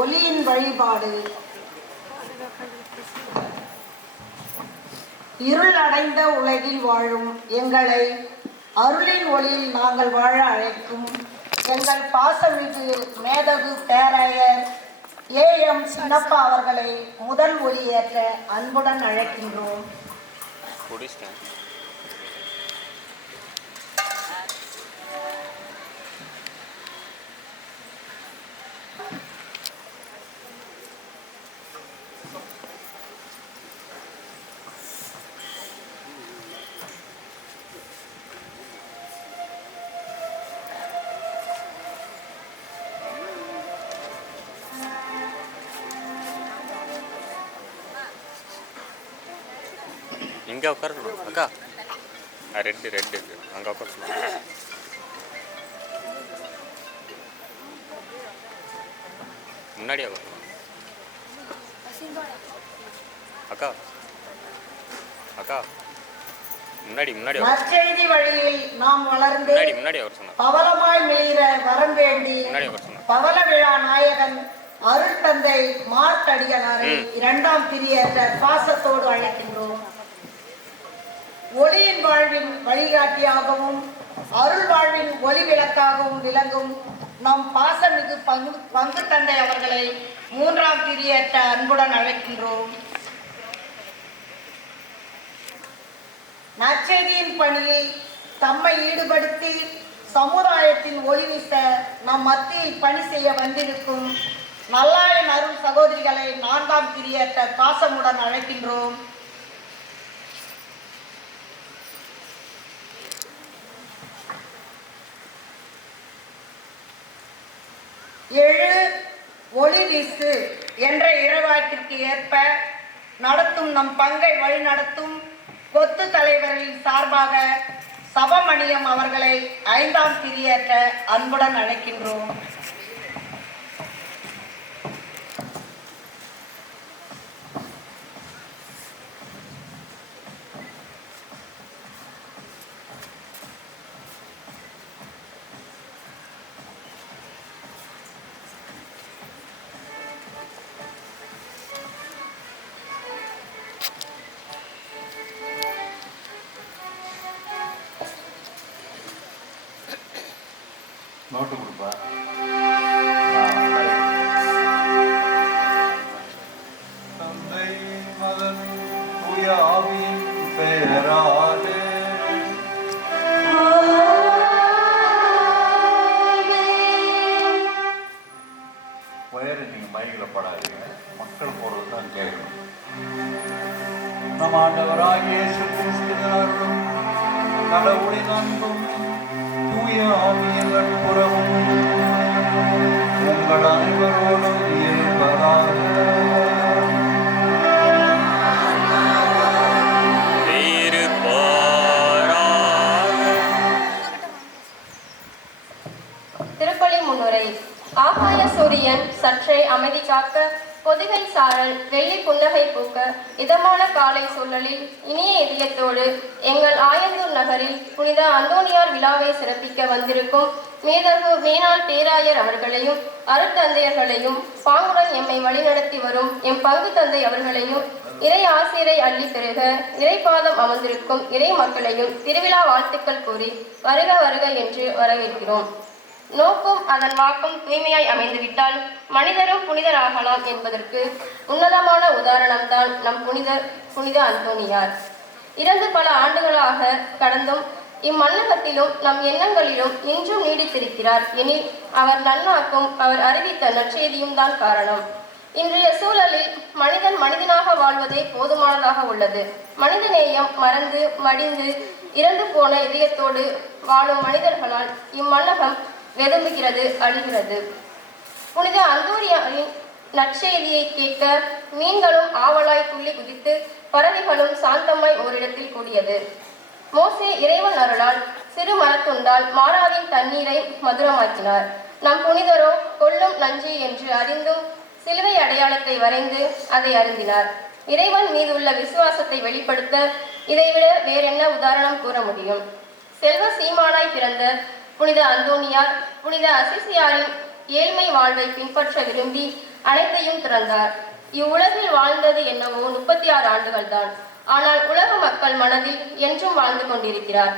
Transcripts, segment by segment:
ஒளியின் வழிபாடு. இருள் அடைந்த உலகில் வாழும் எங்களை அருளின் ஒளியில் நாங்கள் வாழ அழைக்கும் எங்கள் பாசமிகு மேதகு பேராயர் ஏஎம் சின்னப்பா அவர்களை முதல் ஒளியேற்ற அன்புடன் அழைக்கின்றோம். இங்கே உட்காரணும் அக்கா. ரெட்டு ரெட்டு அங்கே உட்காரணும். முன்னாடியே உட்காரணும் அக்கா. அக்கா முன்னாடி முன்னாடி நற்செய்தி வழியில் நாம் வளர்ந்து முன்னாடி அவர் சொன்னார். பவளமாய் மிளிர வரம் வேண்டி முன்னாடி அவர் சொன்னார். பவள விழா நாயகன் அருள் தந்தை மார்த்தடிகளாரை இரண்டாம் பிரியற்ற பாசத்தோடு அழைக்கின்றோம். ஒளியின் வாழ்வின் வழிகாட்டியாகவும் அருள் வாழ்வின் ஒளி விளக்காகவும் விளங்கும் நம் பாசமிகு பங்கு தந்தை அவர்களை மூன்றாம் பிரியற்ற அன்புடன் அழைக்கின்றோம். நற்செய்தியின் பணியில் தம்மை ஈடுபடுத்தி சமுதாயத்தின் ஒளி வீச நம் மத்தியில் பணி செய்ய வந்திருக்கும் நல்லாயன் அருள் சகோதரிகளை நான்காம் பிரியற்ற பாசமுடன் அழைக்கின்றோம். எழு ஒளி வீசு என்ற இறைவாக்கிற்கு ஏற்ப நடத்தும் நம் பங்கை வழிநடத்தும் கொத்து தலைவர்களின் சார்பாக சபமணியம் அவர்களை ஐந்தாம் பிரியற்ற அன்புடன் அழைக்கின்றோம். நோட்டு கொடுப்பா. தந்தை மகன் தூய ஆவியின் பெயராலே வயது நீங்க மைகளை படாதீங்க, மக்கள் போறது தான் கேட்கணும். நம் ஆண்டவராகிய இயேசு கிறிஸ்துவின் அருளும் கடவுளின் அன்பும் தூய ஆவியின் நட்புறவும் உங்கள் அனைவரோடும் இருப்பதாக. திருப்பலி முன்னுரை. ஆகாய சூரியன் சற்றே அமைதி காக்க, பொதிகை சாரல் வெள்ளி புன்னகை பூக்க, இதமான காலை சூழலில் இனிய இதயத்தோடு எங்கள் ஆயந்தூர் நகரில் புனித அந்தோனியார் விழாவை சிறப்பிக்க வந்திருக்கும் மேதகு மேனாள் பேராயர் அவர்களையும் அருட்தந்தையர்களையும் பாங்குடன் எம்மை வழிநடத்தி வரும் எம் பங்கு தந்தை அவர்களையும் இறை ஆசிரியரை அள்ளி பெருக இறைபாதம் அமர்ந்திருக்கும் இறை மக்களையும் திருவிழா வாழ்த்துக்கள் கூறி வருக வருக என்று வரவேற்கிறோம். நோக்கும் அதன் வாக்கும் தூய்மையாய் அமைந்துவிட்டால் மனிதரும் புனிதராகலாம் என்பதற்கு உன்னதமான உதாரணம்தான் நம் புனித அந்தோனியார். இறந்து பல ஆண்டுகளாக கடந்தும் இம்மண்ணகத்திலும் நம் எண்ணங்களிலும் இன்றும் நீடித்திருக்கிறார் எனில் அவர் நன்னாக்கும் அவர் அறிவித்த நற்செய்தியும் தான் காரணம். இன்றைய சூழலில் மனிதன் மனிதனாக வாழ்வதே போதுமானதாக உள்ளது. மனிதநேயம் மறந்து மடிந்து இறந்து போன இதயத்தோடு வாழும் மனிதர்களால் இம்மண்ணகம் வெதும்புகிறது, அழிகிறது. புனித அந்தோனியாரின் நற்செய்தியை கேட்க மீன்களும் ஆவலாய் துள்ளி குதித்து பறவைகளும் சாந்தமாய் ஓரிடத்தில் கூடியது. மோசே இறைவன் அருளால் சிறு மரத்துண்டால் மாறாவின் தண்ணீரை மதுரமாக்கினார். நம் புனிதரோ கொல்லும் நஞ்சு என்று அறிந்தும் சிலுவை அடையாளத்தை வரைந்து அதை அருந்தினார். இறைவன் மீது உள்ள விசுவாசத்தை வெளிப்படுத்த இதைவிட வேறென்ன உதாரணம் கூற முடியும்? செல்வ சீமானாய் பிறந்த புனித அந்தோனியார் புனித அசிசியாரின் ஏழ்மை வாழ்வை பின்பற்ற விரும்பி அனைத்தையும் துறந்தார். இவ்வுலகில் வாழ்ந்தது என்னவோ 36 ஆண்டுகள் தான். ஆனால் உலக மக்கள் மனதில் என்றும் வாழ்ந்து கொண்டிருக்கிறார்.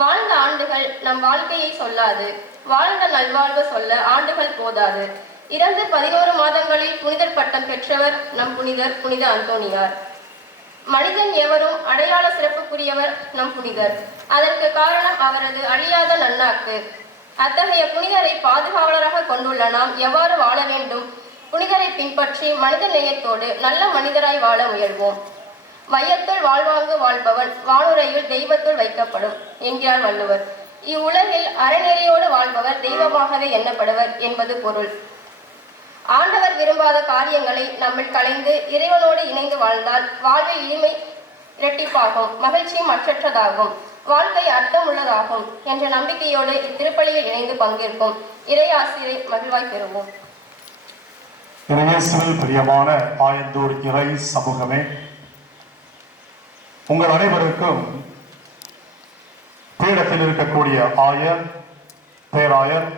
வாழ்ந்த ஆண்டுகள் நம் வாழ்க்கையை சொல்லாது, வாழ்ந்த நல்வாழ்வு சொல்ல ஆண்டுகள் போதாது. இறந்து 11 மாதங்களில் புனிதர் பட்டம் பெற்றவர் நம் புனித அந்தோனியார். மனிதன் எவரும் அடையாள சிறப்புக்குரியவர் நம் புனிதர். அதற்கு காரணம் அவரது அழியாத நன்னாக்கு. அத்தகைய புனிதரை பாதுகாவலராக கொண்டுள்ள நாம் எவ்வாறு வாழ வேண்டும்? புனிதரை பின்பற்றி மனித நேயத்தோடு நல்ல மனிதராய் வாழ முயல்வோம். வையத்துள் வாழ்வாங்கு வாழ்பவன் வானுரையில் தெய்வத்துள் வைக்கப்படும் என்கிறார் வள்ளுவர். இவ்வுலகில் அறநெறியோடு வாழ்பவர் தெய்வமாகவே எண்ணப்படுவர் என்பது பொருள். ஆண்டவர் விரும்பாத காரியங்களை நம்மில் கலைந்து இறைவனோடு இணைந்து வாழ்ந்தால் வாழ்வில் இனிமை இரட்டிப்பாகும், மகிழ்ச்சியும் அற்றற்றதாகும், வாழ்க்கை அர்த்தமுள்ளதாகும் என்ற நம்பிக்கையோடு இத்திருப்பலியில் இணைந்து பங்கேற்கும் இறை ஆசிரியை மகிழ்வாய் பெறுவோம். இறையேசுவில் பிரியமான ஆயந்தூர் இறை சமூகமே, உங்கள் அனைவருக்கும் பீடத்தில் இருக்கக்கூடிய ஆயர், பேராயர்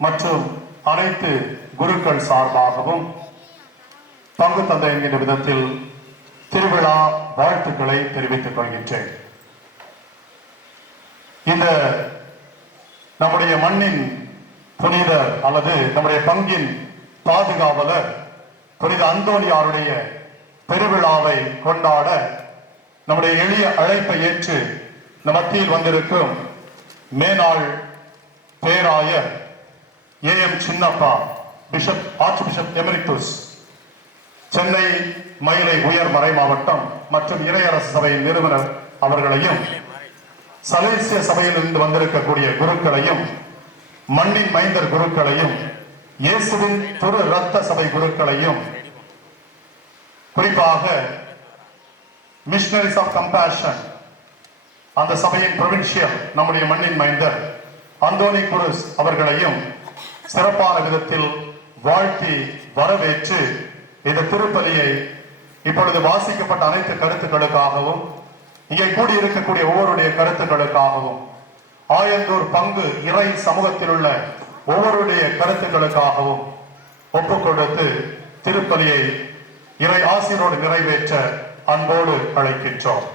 மற்றும் அனைத்து குருக்கள் சார்பாகவும் பங்கு தந்தை என்கின்ற விதத்தில் திருவிழா வாழ்த்துக்களை தெரிவித்துக் கொள்கின்றேன். இந்த நம்முடைய மண்ணின் புனிதர் அல்லது நம்முடைய பங்கின் பாதுகாவலர் புனித அந்தோனியாருடைய பெருவிழாவை கொண்டாட நம்முடைய எளிய அழைப்பை ஏற்று நம் மத்தியில் வந்திருக்கும் மேனாள் பேராயர் AM Chinnappa bishop archbishop emeritus, Chennai Mylai உயர் மறை மாவட்டம் மற்றும் இறையரசு சபையின் நிறுவனர் அவர்களையும், சலேசிய சபையிலிருந்து வந்திருக்கக்கூடிய குருக்களையும், மண்ணின் மைந்தர் குருக்களையும், இயேசுவின் துரு இரத்த சபை குருக்களையும், குறிப்பாக மிஷனரிஸ் ஆஃப் கம்பேஷன் அந்த சபையின் புரொவின்சியல் நம்முடைய மண்ணின் மைந்தர் அந்தோனி குருஸ் அவர்களையும் சிறப்பான விதத்தில் வாழ்த்தி வரவேற்று இந்த திருப்பலியை இப்பொழுது வாசிக்கப்பட்ட அனைத்து கருத்துக்களுக்காகவும் இங்கே கூடியிருக்கக்கூடிய ஒவ்வொருடைய கருத்துக்களுக்காகவும் ஆயந்தூர் பங்கு இறை சமூகத்தில் உள்ள ஒவ்வொருடைய கருத்துக்களுக்காகவும் ஒப்புக் கொடுத்து திருப்பலியை இறை ஆசிரோடு நிறைவேற்ற அன்போடு அழைக்கின்றோம்.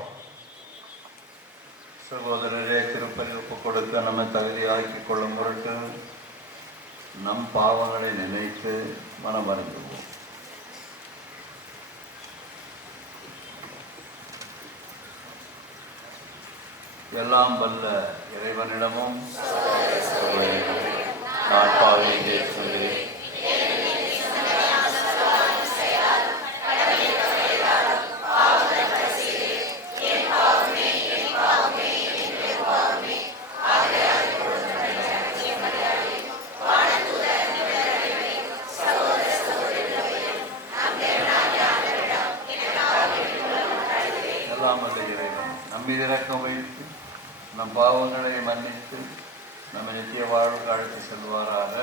சகோதரரே, திருப்பலி ஒப்புக் கொடுக்க நம்மை தகுதியாக்கிக் கொள்ளும் பொருட்டு நம் பாவங்களை நினைத்து மனம் வருந்துவோம். எல்லாம் வல்ல இறைவனிடமும் நான் பாவி கேட்கிறேன், நம்மீது இரக்கம் வைத்து நம் பாவங்களை மன்னித்து நம்ம நித்திய வாழ்வுக்கு அழைத்து செல்வாராக.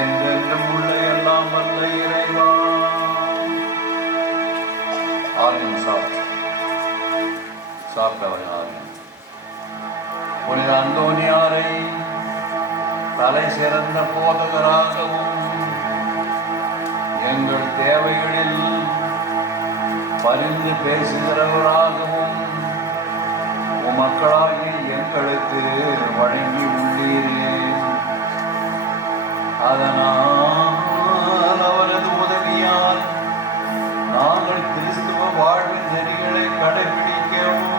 என்றென்றும் உள்ள எல்லாம் வல்ல இறைவா. ஆலயம் சாப்பிட்டவரை ஆலயம் புனித அந்தோனியாரை தலை சிறந்த போதகராகவும் எங்கள் தேவைகளில் பரிந்து பேசுகிறவராகவும் மக்களாகி எங்களுக்கு வழங்கி உள்ளீரே. அதனால் அவரது உதவியால் நாங்கள் கிறிஸ்துவ வாழ்வின் நெறிகளை கடைபிடிக்கவும்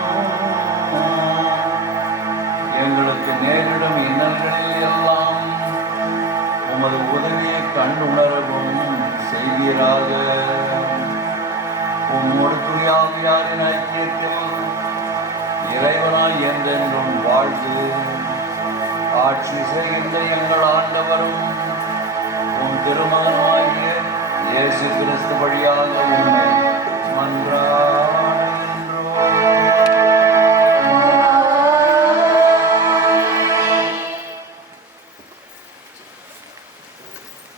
எங்களுக்கு நேரிடும் இன்னல்களில் எல்லாம் உமது உதவியை கண்டுணரவும் செய்வீராக. உம்மோடு தூயாவியாரின் ஐக்கியத்தில் இறைவனாய் என்றென்றும் வாழ்ந்து ஆட்சி செய்கின்ற எங்கள் ஆண்டவரும் உன் திருமகனாகிய இயேசு கிறிஸ்து வழியாக உம்மை மன்றாடுகின்றோம்.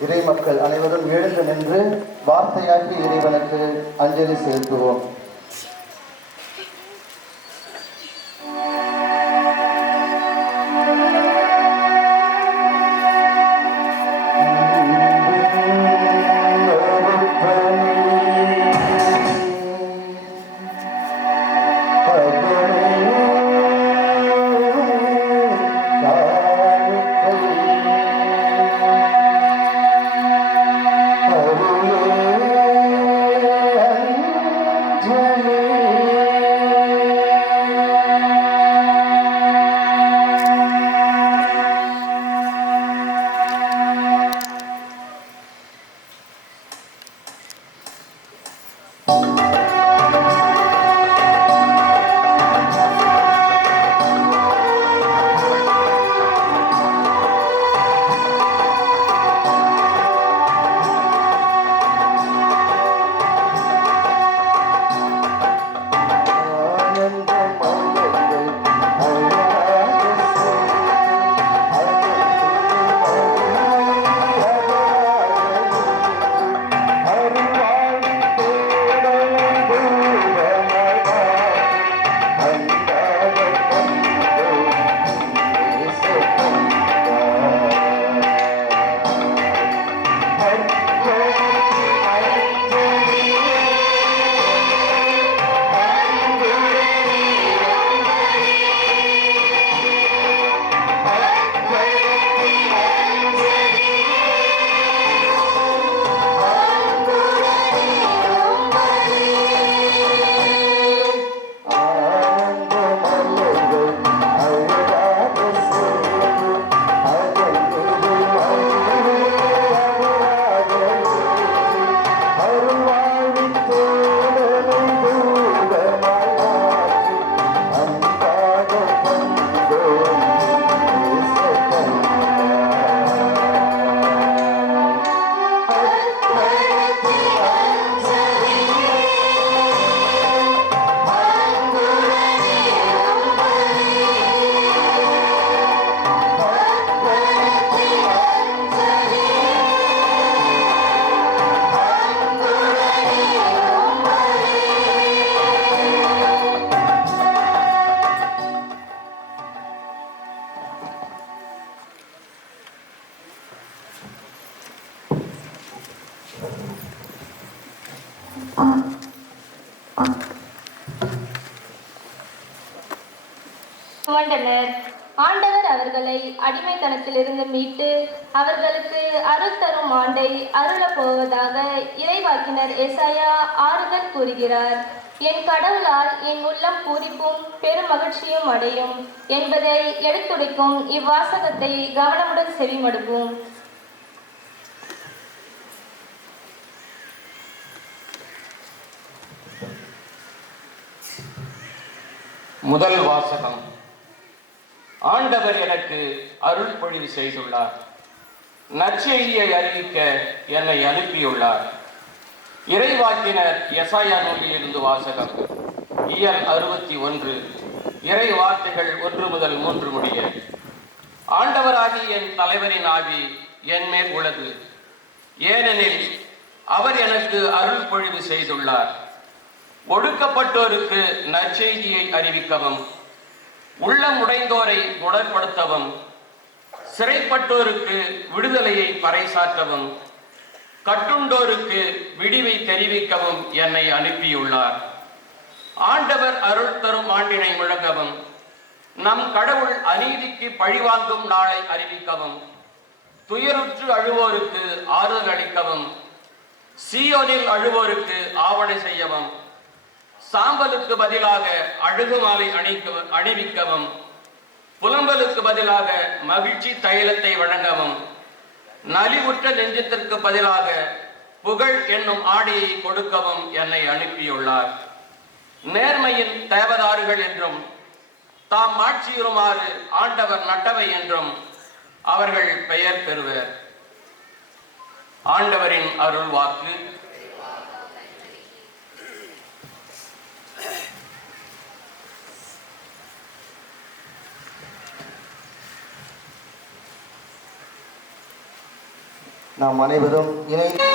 இறை மக்கள் அனைவரும் எழுந்து நின்று வார்த்தையாகி இறைவனுக்கு அஞ்சலி செலுத்துவோம். துவண்டனர். ஆண்டவர் அவர்களை அடிமைத்தனத்திலிருந்து மீட்டு அவர்களுக்கு அருள் தரும் ஆண்டை அருளப் போவதாக இறைவாக்கினர் எசாயா ஆறுதல் கூறுகிறார். என் கடவுளால் என் உள்ளம் பூரிப்பும் பெரும் மகிழ்ச்சியும் அடையும் என்பதை எடுத்துரைக்கும் இவ்வாசகத்தை கவனமுடன் செவிமடுப்போம். முதல் வாசகம். ஆண்டவர் எனக்கு அருள் பொழிவு செய்துள்ளார். நற்செய்தியை அறிவிக்க என்னை அனுப்பியுள்ளார். இறைவாக்கினர் எசாயா நூலிலிருந்து வாசகம். இயல் 61. இறை வார்த்தைகள் 1 முதல் 3 முடிய. ஆண்டவராகி என் தலைவரின் ஆவி என் மேல் உள்ளது. ஏனெனில் அவர் எனக்கு அருள் பொழிவு செய்துள்ளார். ஒடுக்கப்பட்டோருக்கு நற்செய்தியை அறிவிக்கவும், உள்ளம் உடைந்தோரை குணப்படுத்தவும், சிறைப்பட்டோருக்கு விடுதலையை பறைசாற்றவும், கட்டுண்டோருக்கு விடிவை தெரிவிக்கவும் என்னை அனுப்பியுள்ளார். ஆண்டவர் அருள் தரும் ஆண்டினை முழங்கவும், நம் கடவுள் அநீதிக்கு பழிவாங்கும் நாளை அறிவிக்கவும், துயருற்று அழுவோருக்கு ஆறுதல் அளிக்கவும், சீயோனில் அழுவோருக்கு ஆவணை செய்யவும், சாம்பலுக்கு பதிலாக அழுகுமாலை அணிவிக்கவும், புலம்பலுக்கு பதிலாக மகிழ்ச்சி தைலத்தை வழங்கவும், நலிவுற்ற நெஞ்சத்திற்கு பதிலாக புகழ் என்னும் ஆடையை கொடுக்கவும் என்னை அனுப்பியுள்ளார். நேர்மையின் தேவதாறுகள் என்றும் தாம் மாட்சியுறுமாறு ஆண்டவர் நட்டவை என்றும் அவர்கள் பெயர் பெறுவர். ஆண்டவரின் அருள் வாக்கு. நாம் அனைவரும் இணைந்து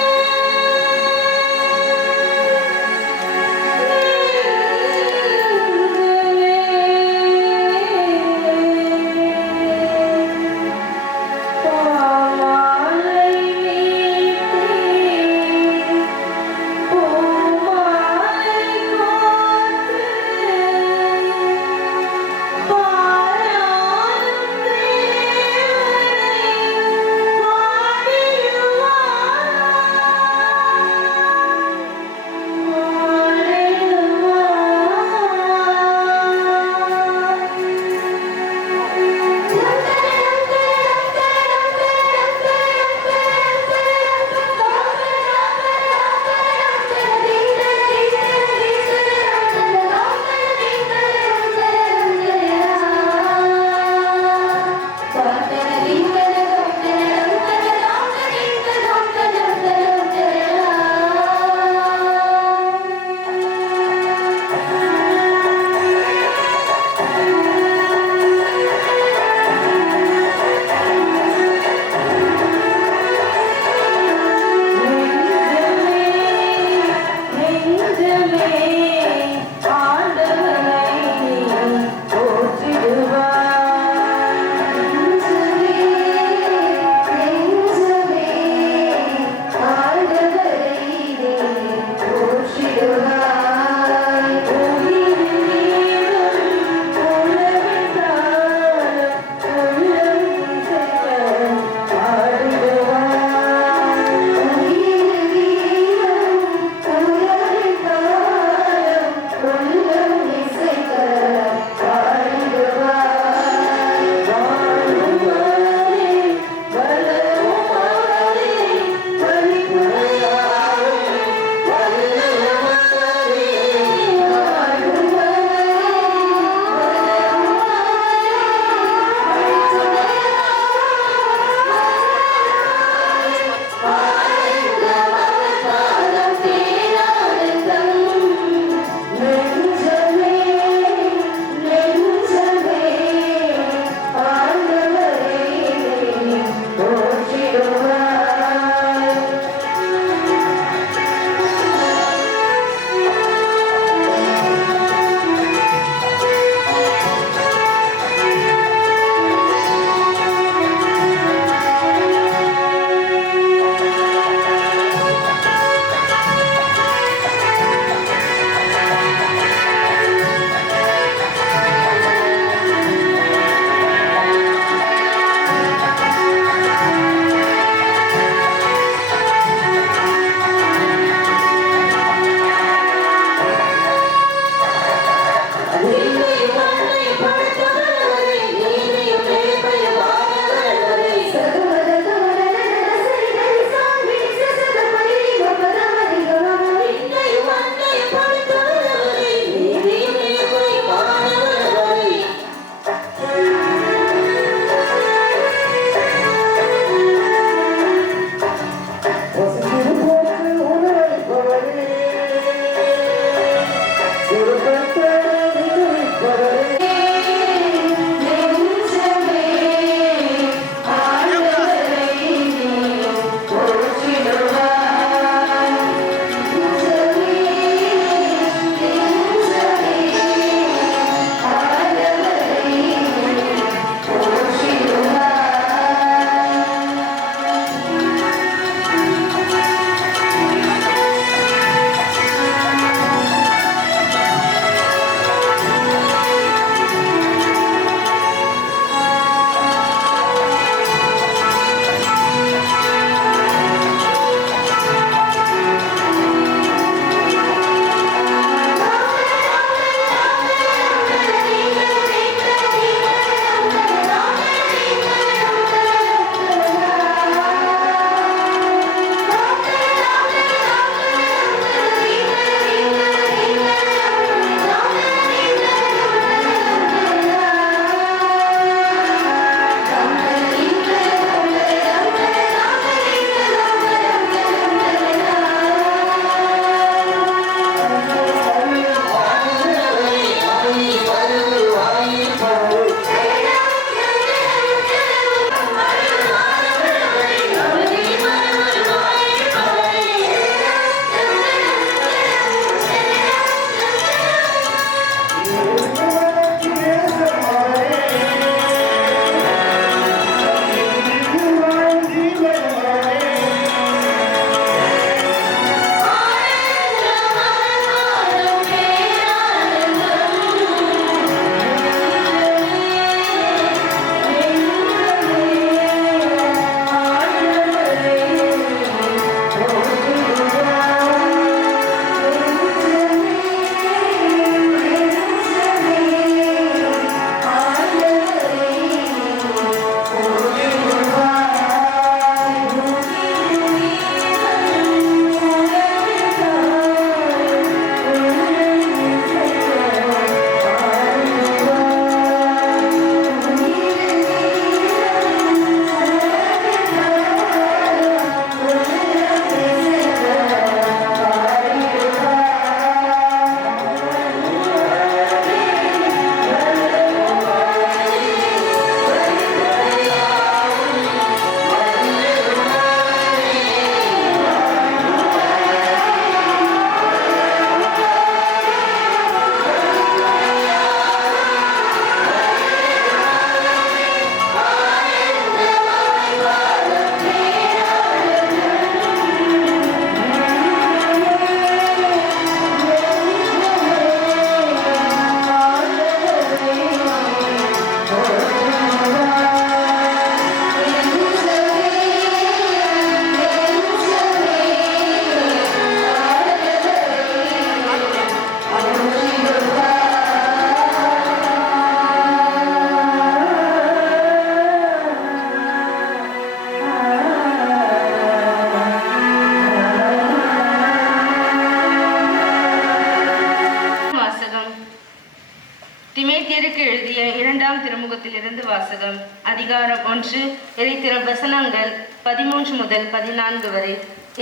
அதிகாரம் 1 இறைத்திர வசனங்கள் 13 முதல் 14 வரை.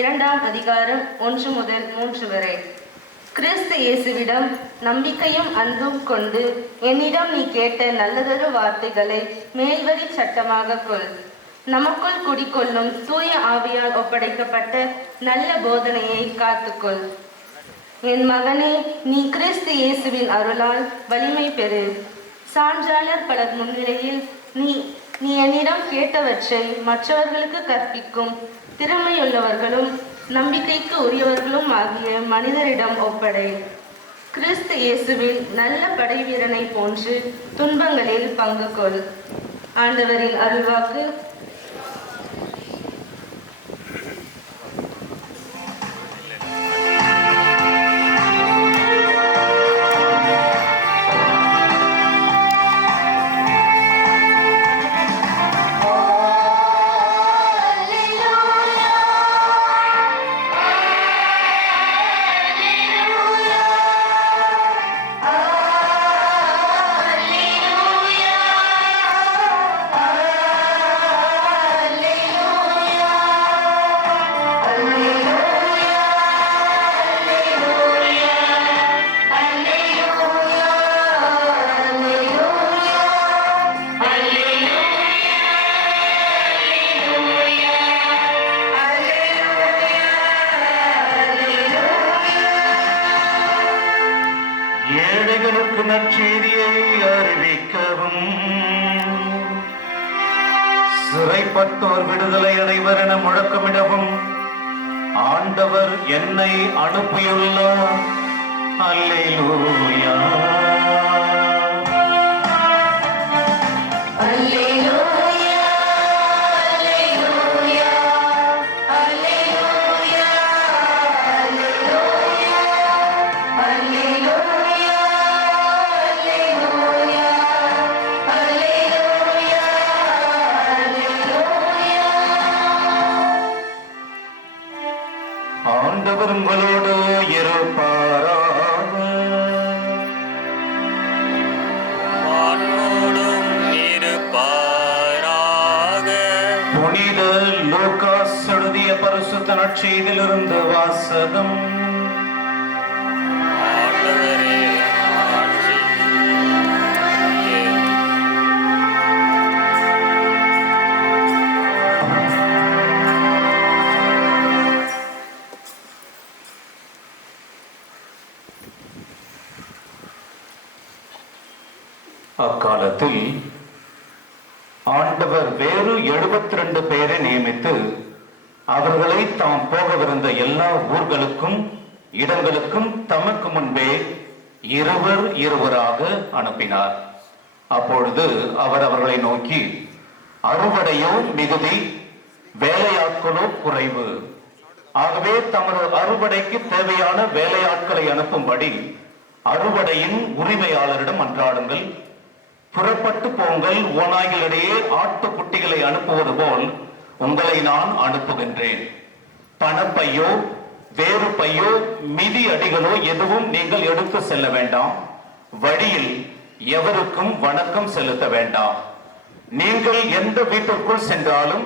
2ஆம் அதிகாரம் 1 முதல் 3 வரை. கிறிஸ்து இயேசுவிடம் நம்பிக்கையும் அன்பும் கொண்டு என்னிடம் நீ கேட்ட நல்லதொரு வார்த்தைகளை மேல்வரி சட்டமாக கொள். நமக்குள் குடிக்கொள்ளும் தூய ஆவியால் ஒப்படைக்கப்பட்ட நல்ல போதனையை காத்துக்கொள். என் மகனே, நீ கிறிஸ்து இயேசுவின் அருளால் வலிமை பெறு. சான்றாளர் பலர் முன்னிலையில் நீ என்னிடம் கேட்டவற்றை மற்றவர்களுக்கு கற்பிக்கும் திறமையுள்ளவர்களும் நம்பிக்கைக்கு உரியவர்களும் ஆகிய மனிதரிடம் ஒப்படை. கிறிஸ்து இயேசுவின் நல்ல படைவீரனை போன்று துன்பங்களில் பங்கு கொள். ஆண்டவரின் அருள்வாக்கு. ஏழைகளுக்கு நற்செய்தியை அறிவிக்கவும், சிறைப்பட்டோர் விடுதலை அடைவர் என முழக்கமிடவும் ஆண்டவர் என்னை அனுப்பியுள்ளார். அல்லேலூயா. ஆண்டவர் உங்களோடு இருப்பாராக. புனித லூகாஸ் எழுதிய பரிசுத்த நற்செய்தியிலிருந்து வாசகம். அக்காலத்தில் ஆண்டவர் வேறு 72 பேரை நியமித்து அவர்களை தாம் போகவிருந்த எல்லா ஊர்களுக்கும் இடங்களுக்கும் தமக்கு முன்பே இருவராக அனுப்பினார். அப்பொழுது அவர் அவர்களை நோக்கி, அறுவடையோ மிகுதி, வேலையாட்களோ குறைவு. ஆகவே தமது அறுவடைக்கு தேவையான வேலையாட்களை அனுப்பும்படி அறுவடையின் உரிமையாளரிடம் மன்றாடுங்கள். புறப்பட்டு போங்கள். ஓநாய்களிடையே ஆட்டுக்குட்டிகளை அனுப்புவது போல் உங்களை நான் அனுப்புகின்றேன். பணப்பையோ வேறு பையோ மிதி அடிகளோ எதுவும் நீங்கள் எடுத்து செல்ல வேண்டாம். வழியில் எவருக்கும் வணக்கம் செலுத்த வேண்டாம். நீங்கள் எந்த வீட்டிற்குள் சென்றாலும்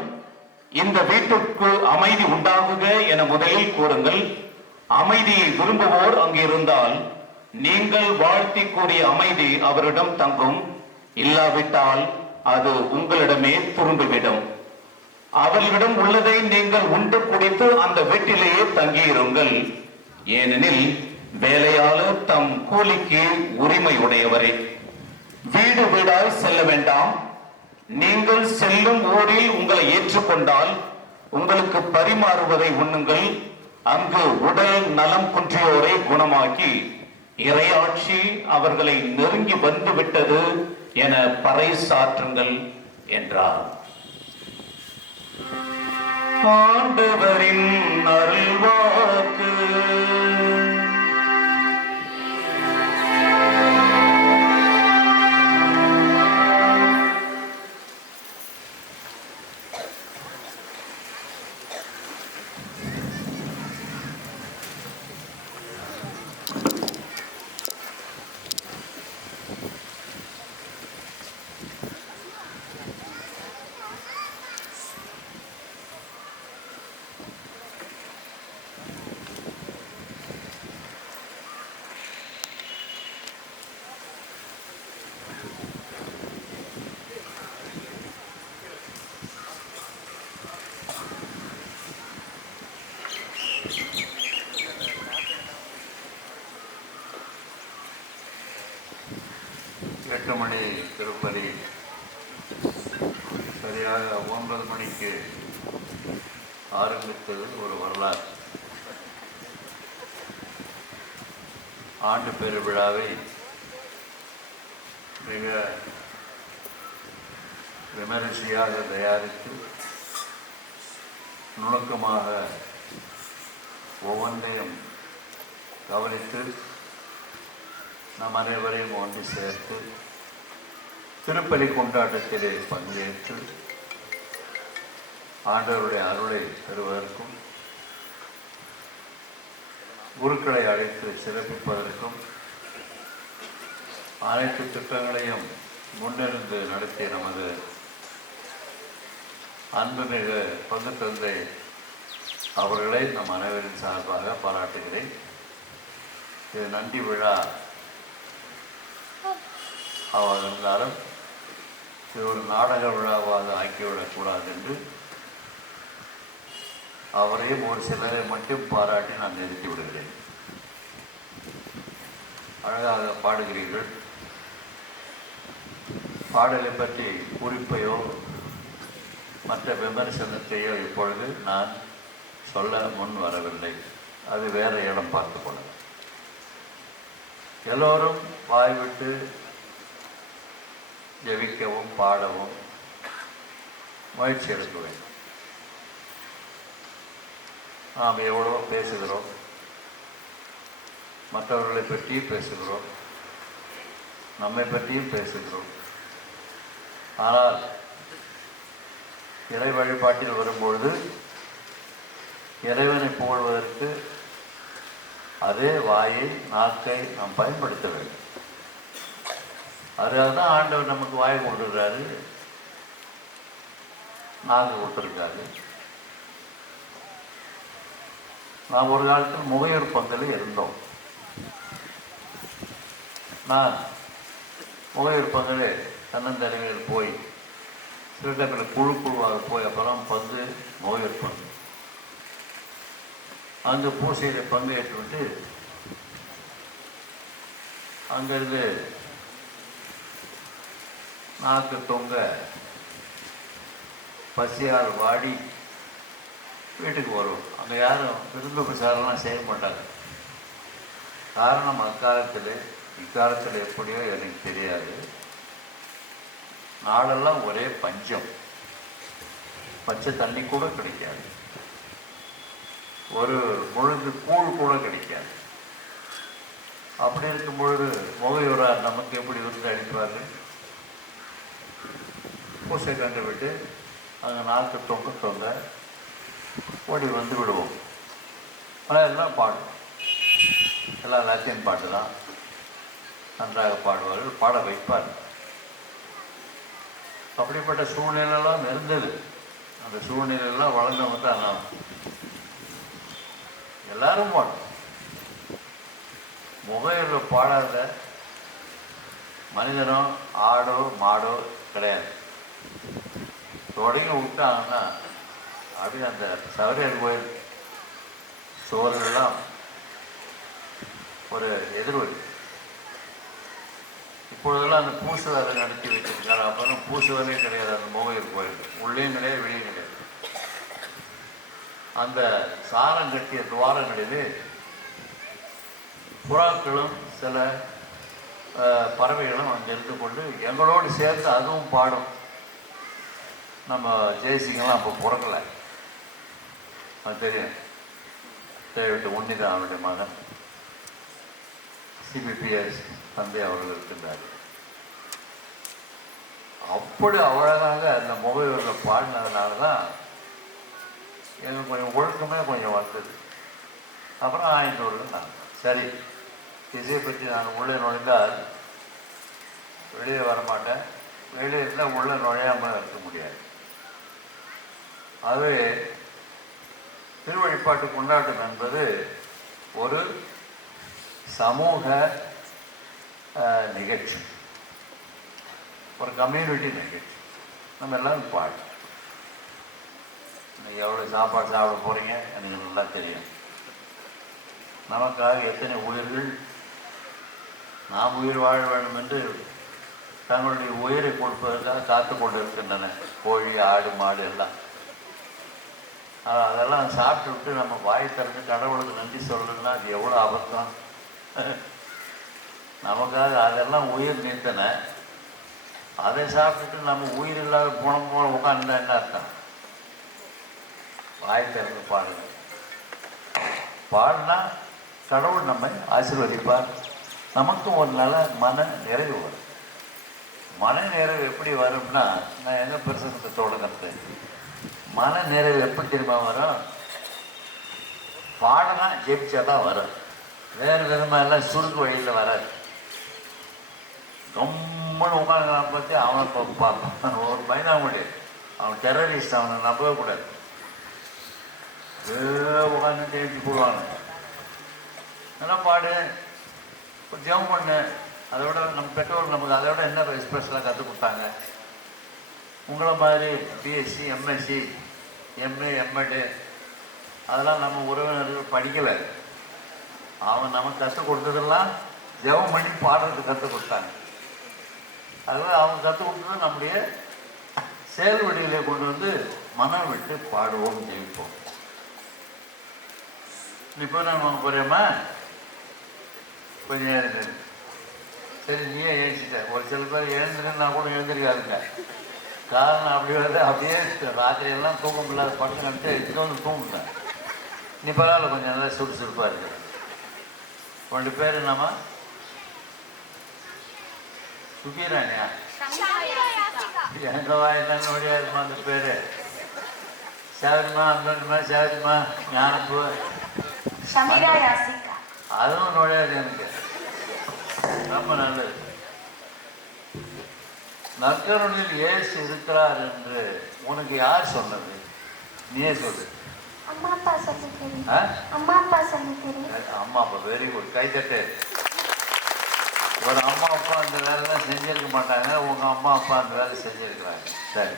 இந்த வீட்டிற்கு அமைதி உண்டாகுக என முதலில் கூறுங்கள். அமைதியை விரும்புவோர் அங்கு இருந்தால் நீங்கள் வாழ்த்தி கூறிய அமைதி அவரிடம் தங்கும். இல்லாவிட்டால் அது உங்களிடமே திரும்பிவிடும். அவர்களிடம் உள்ளதை நீங்கள் உண்டு குடித்து அந்த வீட்டிலேயே தங்கியிருங்கள். ஏனெனில் வேலையாளர் தம் கூலிக்கு உரிமை உடையவரே. வீடு வீடாய் செல்ல வேண்டாம். நீங்கள் செல்லும் ஊரில் உங்களை ஏற்றுக்கொண்டால் உங்களுக்கு பரிமாறுவதை உண்ணுங்கள். அங்கு உடல் நலம் குன்றியோரை குணமாக்கி இறையாட்சி அவர்களை நெருங்கி வந்து விட்டது என பறைசாற்றுங்கள் என்றார். ஆண்டவரின் அருள்வாக்கு. 8 மணி திருப்பலி சரியாக 9 மணிக்கு ஆரம்பித்தது ஒரு வரலாறு. ஆண்டு பெருவிழாவை மிக விமரிசையாக தயாரித்து நுணுக்கமாக ஒவ்வொன்றையும் கவனித்து நம் அனைவரையும் ஒன்று சேர்த்து திருப்பலி கொண்டாட்டத்திலே பங்கேற்று ஆண்டவருடைய அருளை பெறுவதற்கும் குருக்களை அழைத்து சிறப்பிப்பதற்கும் அனைத்து திட்டங்களையும் முன்னிருந்து நடத்திய நமது அன்புமிகு பங்கு தந்தை அவர்களை நம் அனைவரின் சார்பாக பாராட்டுகிறேன். இது நன்றி விழா இருந்தாலும் இது ஒரு நாடக விழாவாக ஆக்கிவிடக்கூடாது என்று அவரையும் ஒரு சிலரை மட்டும் பாராட்டி நான் நிறுத்தி விடுகிறேன். அழகாக பாடுகிறீர்கள். பாடலை பற்றி குறிப்பையோ மற்ற விமர்சனத்தையோ இப்பொழுது நான் சொல்ல முன் வரவில்லை. அது வேறு இடம் பார்த்து கொள்ள. எல்லோரும் வாய்விட்டு ஜெபிக்கவும் பாடவும் முயற்சி எடுக்க வேண்டும். நாம் எவ்வளவோ பேசுகிறோம், மற்றவர்களை பற்றியும் பேசுகிறோம், நம்மை பற்றியும் பேசுகிறோம். ஆனால் இறை வழிபாட்டில் வரும்பொழுது இறைவனை புகழ்வதற்கு அதே வாயை நாக்கை நாம் பயன்படுத்த வேண்டும். அதனால தான் ஆண்டவர் நமக்கு வாயை கொடுத்துருக்காரு, நாக்கு கொடுத்துருக்காரு. நாம் ஒரு காலத்தில் முகையூர் பங்கில் இருந்தோம். நான் முகையூர் பங்கில் தன்னந்தனிமையில் போய் சிறுடங்களில் குழுவாக போய் அப்புறம் பங்கு முகையூர் பங்கு அங்கே பூசையில் பங்கேற்றுவிட்டு அங்கிருந்து நாக்கு தொங்க பசியால் வாடி வீட்டுக்கு வரும். அங்கே யாரும் விரும்ப பிரசாரம்லாம் செய்ய மாட்டாங்க. காரணம் அக்காலத்தில் இக்காலத்தில் எப்படியோ எனக்கு தெரியாது. நாளெல்லாம் ஒரே பஞ்சம், பச்சை தண்ணி கூட கிடைக்காது, ஒரு முழுது கூழ் கூட கிடைக்காது. அப்படி இருக்கும் பொழுது முகையூரார் நமக்கு எப்படி விருந்து அளிப்பார்கள்? பூசை கண்டு விட்டு அங்கே நாக்கு தொங்க ஓடி வந்து விடுவோம். ஆனால் எல்லாம் பாடுவோம். எல்லாம் லத்தியன் பாட்டு தான் நன்றாக பாடுவார்கள், பாட வைப்பார். அப்படிப்பட்ட சூழ்நிலையெல்லாம் இருந்தது. அந்த சூழ்நிலையெல்லாம் வளர்ந்தவங்க தான் நான். எல்லாரும் பாடும். முகையில் பாடாத மனிதனோ ஆடோ மாடோ கிடையாது. தொடங்கி விட்டாங்கன்னா அப்படி அந்த சவரியர் கோயில் சுவர்களெல்லாம் ஒரு எதிர்வழி. இப்பொழுதெல்லாம் அந்த பூசு வேலை நடத்தி வச்சிருக்காரு. அப்புறம் பூசு வேலையும் கிடையாது அந்த முகையூர் கோயில். உள்ளேயும் கிடையாது, வெளியும் கிடையாது. அந்த சாரம் கட்டிய துவாரங்களிலே புறாக்களும் சில பறவைகளும் அங்கே இருந்து கொண்டு எங்களோடு சேர்ந்து அதுவும் பாடும். நம்ம ஜெயசிங்கெல்லாம் அப்போ பிறக்கலை, அது தெரியும். தேவைட்டு உன்னிதான் அவருடைய மகன் சிபிபிஎஸ் தந்தை அவர்கள் இருக்கின்றார். அப்படி அழகாக அந்த முகையூரில் பாடினதுனால தான் எங்களுக்கு கொஞ்சம் ஒழுக்கமே கொஞ்சம் வந்தது. அப்புறம் ஆயந்தூரில் நாங்கள் சரி இசையை பற்றி நான் உள்ளே நுழைந்தால் வெளியே வரமாட்டேன், வெளியே இருந்தால் உள்ளே நுழையாமல் இருக்க முடியாது. ஆகவே திருவழிபாட்டு கொண்டாட்டம் என்பது ஒரு சமூக நிகழ்ச்சி, ஒரு கம்யூனிட்டி நிகழ்ச்சி. நம்ம எல்லோரும் பாடு. நீங்கள் எவ்வளோ சாப்பாடு சாப்பிட போகிறீங்க எனக்கு நல்லா தெரியும். நமக்காக எத்தனை உயிர்கள் நாம் உயிர் வாழ வேண்டும் என்று தங்களுடைய உயிரை கொடுப்பதற்காக காத்து கொண்டு இருக்கின்றன. கோழி, ஆடு, மாடு எல்லாம். அதெல்லாம் சாப்பிட்டு விட்டு நம்ம வாய் திறந்து கடவுளுக்கு நன்றி சொல்லணும்னா அது எவ்வளோ அபத்தம். நமக்காக அதெல்லாம் உயிர் நீத்தன. அதை சாப்பிட்டுட்டு நம்ம உயிர் இல்லாத போன போல உட்காந்துருந்தா என்ன அர்த்தம்? வாய் திறந்து பாடுங்க. பாடினா கடவுள் நம்மை ஆசீர்வதிப்பார். நமக்கும் ஒரு நல்ல மன நிறைவு வரும். மன நிறைவு எப்படி வரும்னா, நான் எங்கே பிரசங்கத்தை தொடங்குறது, மன நிறைவு எப்படி தெரியுமா வரும்? பாடனா ஜெயிச்சா தான் வரும். வேறு விதமாக எல்லாம் சுருக்கு வழியில் வராது. ரொம்பன்னு உட்காந்துக்கலாம் பார்த்து அவனை பார்ப்பான். ஒரு பயனாங்குடி அவன் டெரரிஸ்ட், அவனை நம்பவே கூடாது. உட்காந்து தேய்ச்சி போடுவாங்க. நல்லா பாடு, ஜெபம் பண்ணு. அதை விட நம்ம பெற்றோர் நமக்கு அதை விட என்ன ஸ்பெஷலாக கற்றுக் கொடுத்தாங்க? உங்களை மாதிரி பிஎஸ்சி, எம்எஸ்சி, எம்ஏ, எம்எடு அதெல்லாம் நம்ம உறவினர்கள் படிக்கலை. அவன் நமக்கு கற்றுக் கொடுத்ததெல்லாம் ஜெபம் பண்ணி பாடுறதுக்கு கற்றுக் கொடுத்தாங்க. அதுவே அவங்க கற்றுக் கொடுத்தது நம்முடைய செயல் வடிவிலே கொண்டு வந்து மனம் விட்டு பாடுவோம், ஜெயிப்போம். இப்போ நம்ம போகிறோமா? கொஞ்சம் எழுந்துரு. சரி, நீயே எழுந்திட்ட. ஒரு சில பேர் எழுந்துருன்னா கூட எழுந்திருக்காதுங்க. காரணம் அப்படி வருது, அப்படியே ராத்திரியெல்லாம் தூக்கம் இல்லாத படுத்து நட்டு இது வந்து தூங்குட்டேன். நீ பரவாயில்ல, கொஞ்சம் நல்லா சுறுசுறுப்பாக இருக்கு. 2 பேர் நம்ம சுகிரானியா எங்க வாயிலான்னு முடியாதுமா அந்த பேர். சேவரிமா, அந்த சேவரிமா, ஞானப்பூ, அதுவும் நுழையாது எனக்கு. ரொம்ப நல்லது. நற்கருணையில் இயேசு இருக்கிறார் என்று உனக்கு யார் சொன்னது? நீயே சொல்லு. அம்மா அப்பா சொல்லி தெரியும். அம்மா அப்பா, வெரி குட், கைத்தட்டு. ஒரு அம்மா அப்பா அந்த வேலைலாம் செஞ்சிருக்க மாட்டாங்க, உங்க அம்மா அப்பா அந்த வேலை செஞ்சிருக்கிறாங்க. சரி,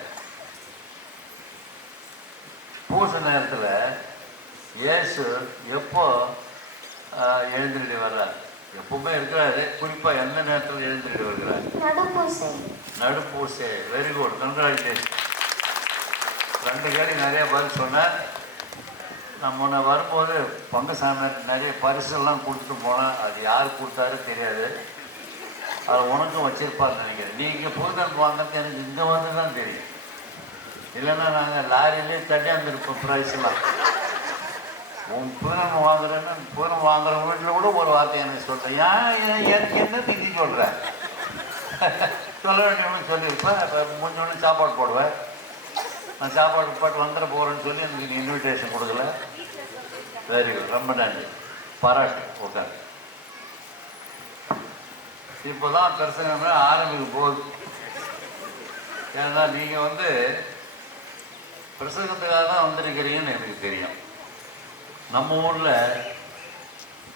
பூச நேரத்தில் இயேசு எப்போ எழுந்திருடி வர்றார்? எப்பவுமே இருக்கிறாரு. குறிப்பாக எந்த நேரத்தில் எழுந்திருடி வருகிறார்? நடுப்பூசை. Very good, congratulation. 2 கேள்வி நிறைய பதில் சொன்னார். நம்ம முன்ன வரும்போது பங்கு சாமியாருக்கு நிறைய பரிசெல்லாம் கொடுத்துட்டு போனேன். அது யார் கொடுத்தாரு தெரியாது. அது உனக்கும் வச்சிருப்பாருன்னு நினைக்கிறேன். நீங்கள் புதுக்கணக்கு வாங்கிறது எனக்கு இங்கே வந்து தான் தெரியும். இல்லைன்னா நாங்கள் லாரியிலே தட்டியாந்துருப்போம் ப்ரைஸ்லாம். உன் புதுநன்மை வாங்குறேன்னு புதுநன்மை வாங்குற வீட்டில் கூட ஒரு வார்த்தை எனக்கு சொல்கிறேன். எனக்கு என்ன திங்கி சொல்கிறேன்? சொல்ல வேண்டியவனு சொல்லியிருப்பேன். இப்போ முடிஞ்சோடனே சாப்பாடு போடுவேன். நான் சாப்பாடு போட்டு வந்துட போகிறேன்னு சொல்லி எனக்கு நீ இன்விடேஷன் கொடுக்கல. வெரி குட், ரொம்ப நன்றி, பாராட்டு. உட்காந்து இப்போ தான் பிரசங்கமே ஆரம்பிக்க போகுது. ஏன்னா நீங்கள் பிரசங்கத்துக்காக தான் வந்திருக்கிறீங்கன்னு எனக்கு தெரியும். நம்ம ஊரில்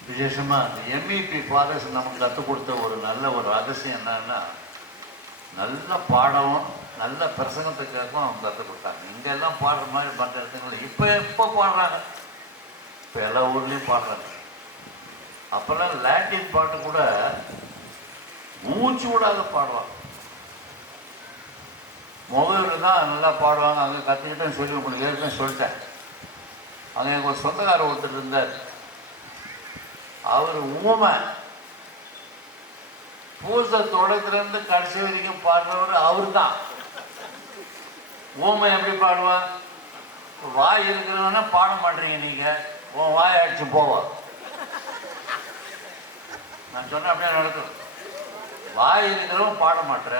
விசேஷமாக இந்த எம்இபி ஃபாதர்ஸ் நமக்கு கற்றுக் கொடுத்த ஒரு நல்ல ஒரு ரகசியம் என்னன்னா, நல்ல பாடவும் நல்ல பிரசங்கத்துக்காகவும் அவங்க கற்றுக் கொடுத்தாங்க. இங்கெல்லாம் பாடுற மாதிரி பண்ணுற இடத்துல இப்போ பாடுறாங்க. இப்போ எல்லா ஊர்லேயும் பாடுறாங்க. அப்போல்லாம் லாட்டின் பாட்டு கூட மூச்சு விடாத பாடுவாங்க. முகவில் தான் நல்லா பாடுவாங்க. அங்கே கற்றுக்கிட்டேன்னு சொல்லி உங்களுக்கு ஏற்கனவே சொல்லிட்டேன். அங்கே எனக்கு ஒரு சொந்தக்காரர் ஒருத்தர் இருந்தார். அவர் ஊமை. பூசை தொடக்கத்துலேருந்து கடைசி வரைக்கும் பாடுறவர் அவர் தான். ஊமை எப்படி பாடுவான்? வாய் இருக்கிறவனா பாட மாட்டீங்க நீங்கள், உன் வாய் அடிச்சு போவான். நான் சொன்னேன் அப்படியே நடக்கும். வாய் இருக்கிறவன் பாட மாட்டேற,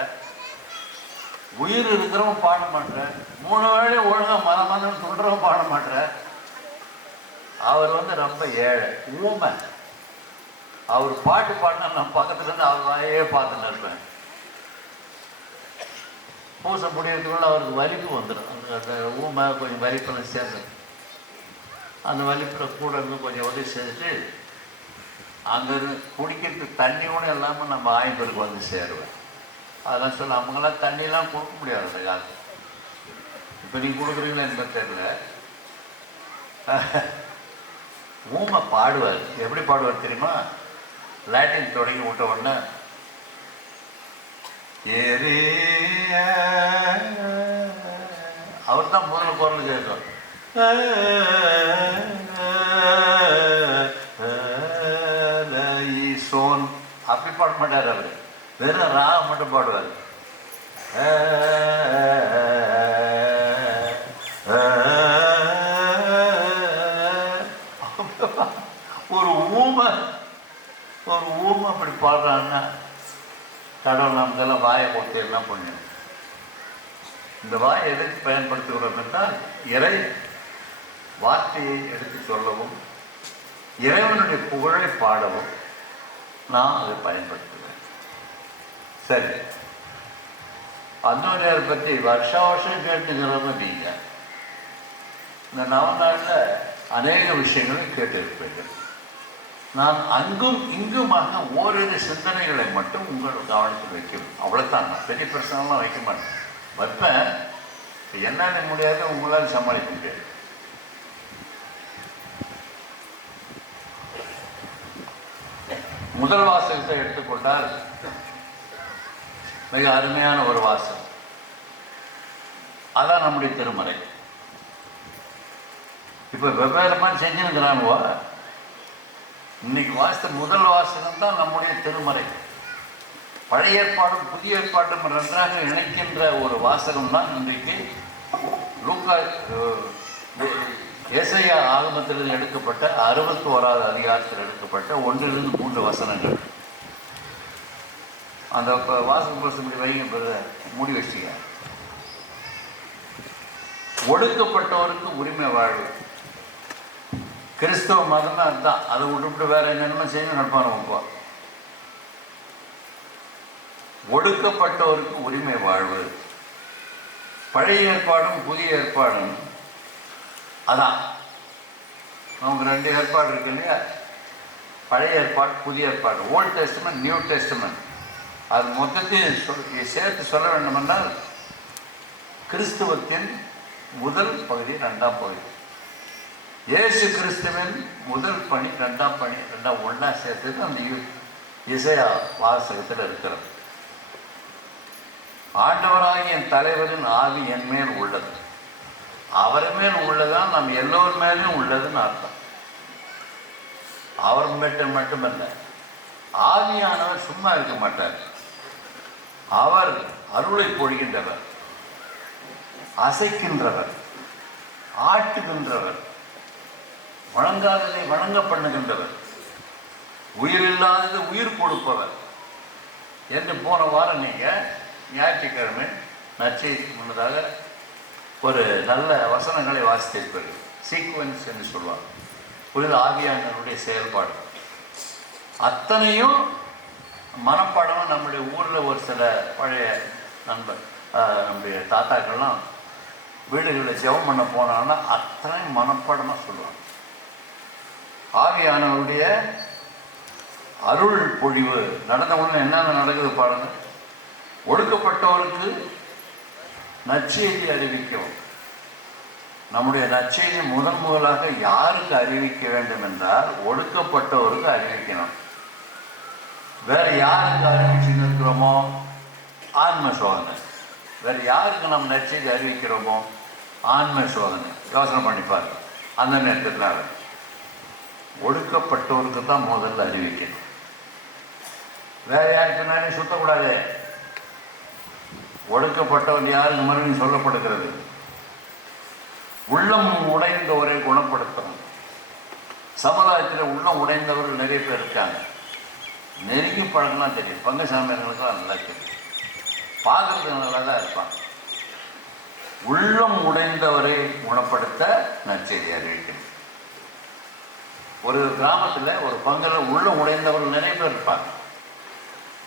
உயிர் இருக்கிறவன் பாட மாட்டேற, 3 வேளை ஒழுங்காக மனமனம் சொல்கிறவன் பாட மாட்டேற. அவர் ரொம்ப ஏழை, ஊமை. அவர் பாட்டு பாடினா நான் பக்கத்துலேருந்து அவர் வாயே பார்த்துன்னு இருப்பேன். பூசை முடியறதுக்குள்ள அவருக்கு வலிப்பு வந்துடும். அந்த ஊமை கொஞ்சம் வலிப்பெல்லாம் சேர்ந்து அந்த வலிப்பில் கூட இருந்து கொஞ்சம் உதவி செஞ்சுட்டு அங்கேருந்து குடிக்கிறதுக்கு தண்ணி கூட இல்லாமல் நம்ம ஆய்பருக்கு வந்து சேருவேன். அதெல்லாம் சொல்ல அவங்களாம் தண்ணியெல்லாம் கொடுக்க முடியாது அந்த காலத்தில். இப்போ நீங்கள் கொடுக்குறீங்களா எனக்கு தெரியல. ஊமை பாடுவார். எப்படி பாடுவார் தெரியுமா? லாட்டின் தொடங்கி விட்ட உடனே அவர் தான் முதல்ல குரல் கேட்கும். சோன் அப்படி பாட மாட்டார் அவர், வெறும் ராகம் மட்டும் பாடுவார். ஒரு ஊமை அப்படி பாடுறான்னா கடவுள் நமக்கெல்லாம் வாயை கொடுத்து என்ன பண்ணும்? இந்த வாயை எதற்கு பயன்படுத்துகிறோம் என்றால் இறை வார்த்தையை எடுத்து சொல்லவும் இறைவனுடைய புகழை பாடவும் நான் அதை பயன்படுத்துவேன். சரி, அந்தோனியார் பற்றி வருஷம் கேட்டுக்கிறவங்க நீங்கள் இந்த நவநாளில் அநேக விஷயங்களை கேட்டிருப்பீர்கள். நான் அங்கும் இங்குமாக ஓரிரு சிந்தனைகளை மட்டும் உங்கள் கவனத்தில் வைக்கணும். அவ்வளோதான். நான் பெரிய பிரச்சனைலாம் வைக்க மாட்டேன். வைப்பேன், என்னால் முடியாது, உங்களால் சமாளிக்க முடியாது. முதல் வாசகத்தை எடுத்துக்கொண்டால் மிக அருமையான ஒரு வாசகம். அதான் நம்முடைய திருமறை. இப்போ வெவ்வேறு மாதிரி செஞ்சுருக்கிறானுவா. இன்னைக்கு வாசித்த முதல் வாசகம் தான் நம்முடைய திருமறை. பழைய ஏற்பாடும் புதிய ஏற்பாடும் நன்றாக இணைக்கின்ற ஒரு வாசகம் தான் இன்றைக்கு லூக்கா ஏசாயா ஆகமத்திலிருந்து எடுக்கப்பட்ட 61வது அதிகாரத்தில் எடுக்கப்பட்ட 1-3 வசனங்கள். அந்த வாசகம் பசுபடி வைங்க, மூடி வச்சுக்க. ஒடுக்கப்பட்டவருக்கு உரிமை வாழ்வு. கிறிஸ்தவ மதம் தான் அதுதான். அதை விட்டுவிட்டு வேற என்னென்ன செய்யணும் நடப்பானப்பா. ஒடுக்கப்பட்டவருக்கு உரிமை வாழ்வு. பழைய ஏற்பாடும் புதிய ஏற்பாடும் அதான். நமக்கு 2 ஏற்பாடு இருக்கு இல்லையா? பழைய ஏற்பாடு புதிய ஏற்பாடு, ஓல்ட் டெஸ்டமெண்ட் நியூ டெஸ்டமெண்ட். அது மொத்தத்தையும் சேர்த்து சொல்ல வேண்டுமென்றால் கிறிஸ்துவத்தின் முதல் பகுதி 2ஆம் பகுதி, இயேசு கிறிஸ்துவின் முதல் பணி 2ஆம் பணி, 2ஆம் ஒன்றா சேர்த்து அந்த இசையா வாசகத்தில் இருக்கிறது. ஆண்டவராகிய என் தலைவரின் ஆவி என் மேல் உள்ளது. அவர் மேல் உள்ளதான் நம் எல்லோர் மேலும் உள்ளதுன்னு அர்த்தம். அவர் மட்டுமல்ல, ஆவியானவர் சும்மா இருக்க மாட்டார். அவர் அருளை பொழிகின்றவர், அசைக்கின்றவர், ஆட்டுகின்றவர், வணங்காததை வணங்க பண்ணுகின்றவர், உயிரில்லாதது உயிர் கொடுப்பவர் என்று போன வாரம் நீங்கள் ஞாயிற்றுக்கிழமை நற்செய்திக்கு முன்னதாக ஒரு நல்ல வசனங்களை வாசித்திருப்பீர்கள். சீக்வன்ஸ் என்று சொல்வார். புனித ஆவியானவருடைய செயல்பாடு அத்தனையும் மனப்பாடமாக நம்முடைய ஊரில் ஒரு சில பழைய நம்முடைய தாத்தாக்கள்லாம் வீடுகளில் ஜெபம் பண்ண போனாங்கன்னா அத்தனையும் மனப்பாடமாக சொல்லுவாங்க. ஆவியானவருடைய அருள் பொழிவு நடந்த உடனே என்னென்ன நடக்குது பாருங்க. ஒடுக்கப்பட்டவருக்கு நற்செய்தி அறிவிக்கவும். நம்முடைய நற்செய்தி முதலாக யாருக்கு அறிவிக்க வேண்டும் என்றால் ஒடுக்கப்பட்டவருக்கு அறிவிக்கணும். வேற யாருக்கு அறிவிச்சுன்னு இருக்கிறோமோ ஆன்ம சோதனை. வேற யாருக்கு நம்ம நற்செய்தி அறிவிக்கிறோமோ ஆன்ம சோதனை. யோசனை பண்ணிப்பாரு. அந்த நேரத்தில் ஒடுக்கப்பட்டவருக்கு தான் முதல்ல அறிவிக்கணும். வேற யாருக்கு நானே சுத்தக்கூடாது. ஒடுக்கப்பட்டவன் யாருக்கு மறுபடியும் சொல்லப்படுகிறது. உள்ளம் உடைந்தவரை குணப்படுத்தணும். சமுதாயத்தில் உள்ளம் உடைந்தவர்கள் நிறைய பேர் இருக்காங்க. நெருங்கி பழகலாம் தெரியும். பங்குசாமியர்களுக்கெல்லாம் நல்லா தெரியும். பார்க்கறதுக்கு நல்லா தான் இருப்பாங்க. உள்ளம் உடைந்தவரை குணப்படுத்த நற்செய்தி அறிவிக்கணும். ஒரு கிராமத்தில் ஒரு பங்கில் உள்ளம் உடைந்தவர்கள் நிறைய பேர் இருப்பாங்க.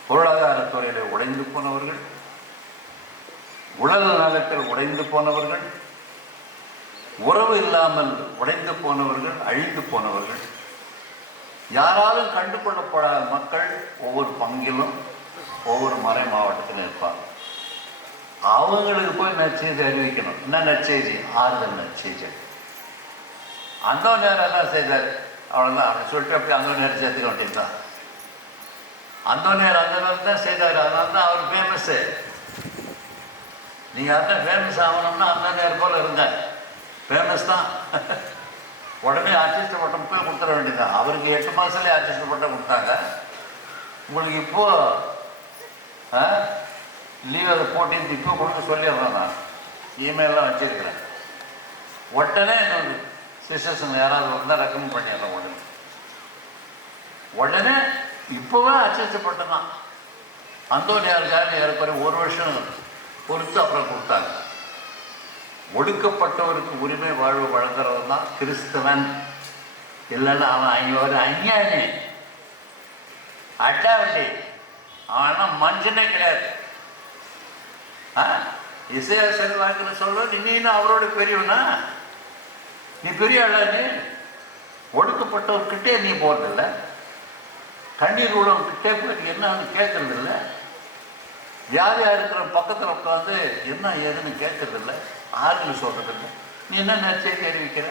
பொருளாதாரத்துறையில் உடைந்து போனவர்கள், உடல் நலத்தில் உடைந்து போனவர்கள், உறவு இல்லாமல் உடைந்து போனவர்கள், அழிந்து போனவர்கள், யாராலும் கண்டு கொள்ளப்படாத மக்கள் ஒவ்வொரு பங்கிலும் ஒவ்வொரு மறை மாவட்டத்தில் இருப்பாங்க. அவங்களுக்கு போய் நற்செய்தி அறிவிக்கணும். என்ன நற்செய்தி? ஆறுதல் நற்செய்தி. அந்த நேரம் என்ன செய்தார்? அவ்வளோதான். அப்படி சொல்லிட்டு அப்படி அந்தோனியார் சேர்த்துக்க வேண்டியது தான். அந்தோனியார் அந்த நேரம் தான் செய்தார். அதனால தான் அவர் ஃபேமஸ்ஸு. நீங்கள் அதான் ஃபேமஸ் ஆகணும்னா அந்தோனியார் போல் இருந்தார். ஃபேமஸ் தான். உடனே ஆர்டிஸ்ட் பட்டம் போய் கொடுத்துட வேண்டியதுதான். அவருக்கு 8 மாதத்துலேயே ஆர்டிஸ்ட் பட்டம் கொடுத்தாங்க. உங்களுக்கு இப்போது லீவ் அதை போட்டு இப்போ கொடுக்க சொல்லிடுறேன். நான் இமெயிலெலாம் வச்சுருக்கிறேன். உடனே என்னோட சிஸ்டர்ஸுங்க யாராவது வந்தால் ரெக்கமெண்ட் பண்ணிடுறேன். உடனே இப்போவே அச்சப்பட்டம் தான். அந்தோனியாருக்காக ஏறக்குறைய 1 வருஷம் பொறுத்து அப்புறம் கொடுத்தாங்க. ஒடுக்கப்பட்டவருக்கு உரிமை வாழ்வு வழங்குறவன் தான் கிறிஸ்தவன். இல்லைன்னா அவன் அங்கே ஒரு அஞ்ஞானி, அட்டாவட்டி, அவன் மனுஷனே கிடையாது. இசையா செல்வாக்குன்னு சொல்ல நீன்னு அவரோட பெரியவனா? நீ பெரிய ஆளா? நீ ஒடுக்கப்பட்டவர்கிட்டே நீ போகிறதில்ல, கண்ணீர் உள்ளவங்கிட்டே போயிட்டு என்னன்னு கேட்கறதில்ல, யார் யார் இருக்கிற பக்கத்தில் உட்காந்து என்ன ஏதுன்னு கேட்கறதில்ல, ஆறுன்னு சொல்கிறதில்ல. நீ என்ன நற்செய்தி அறிவிக்கிற?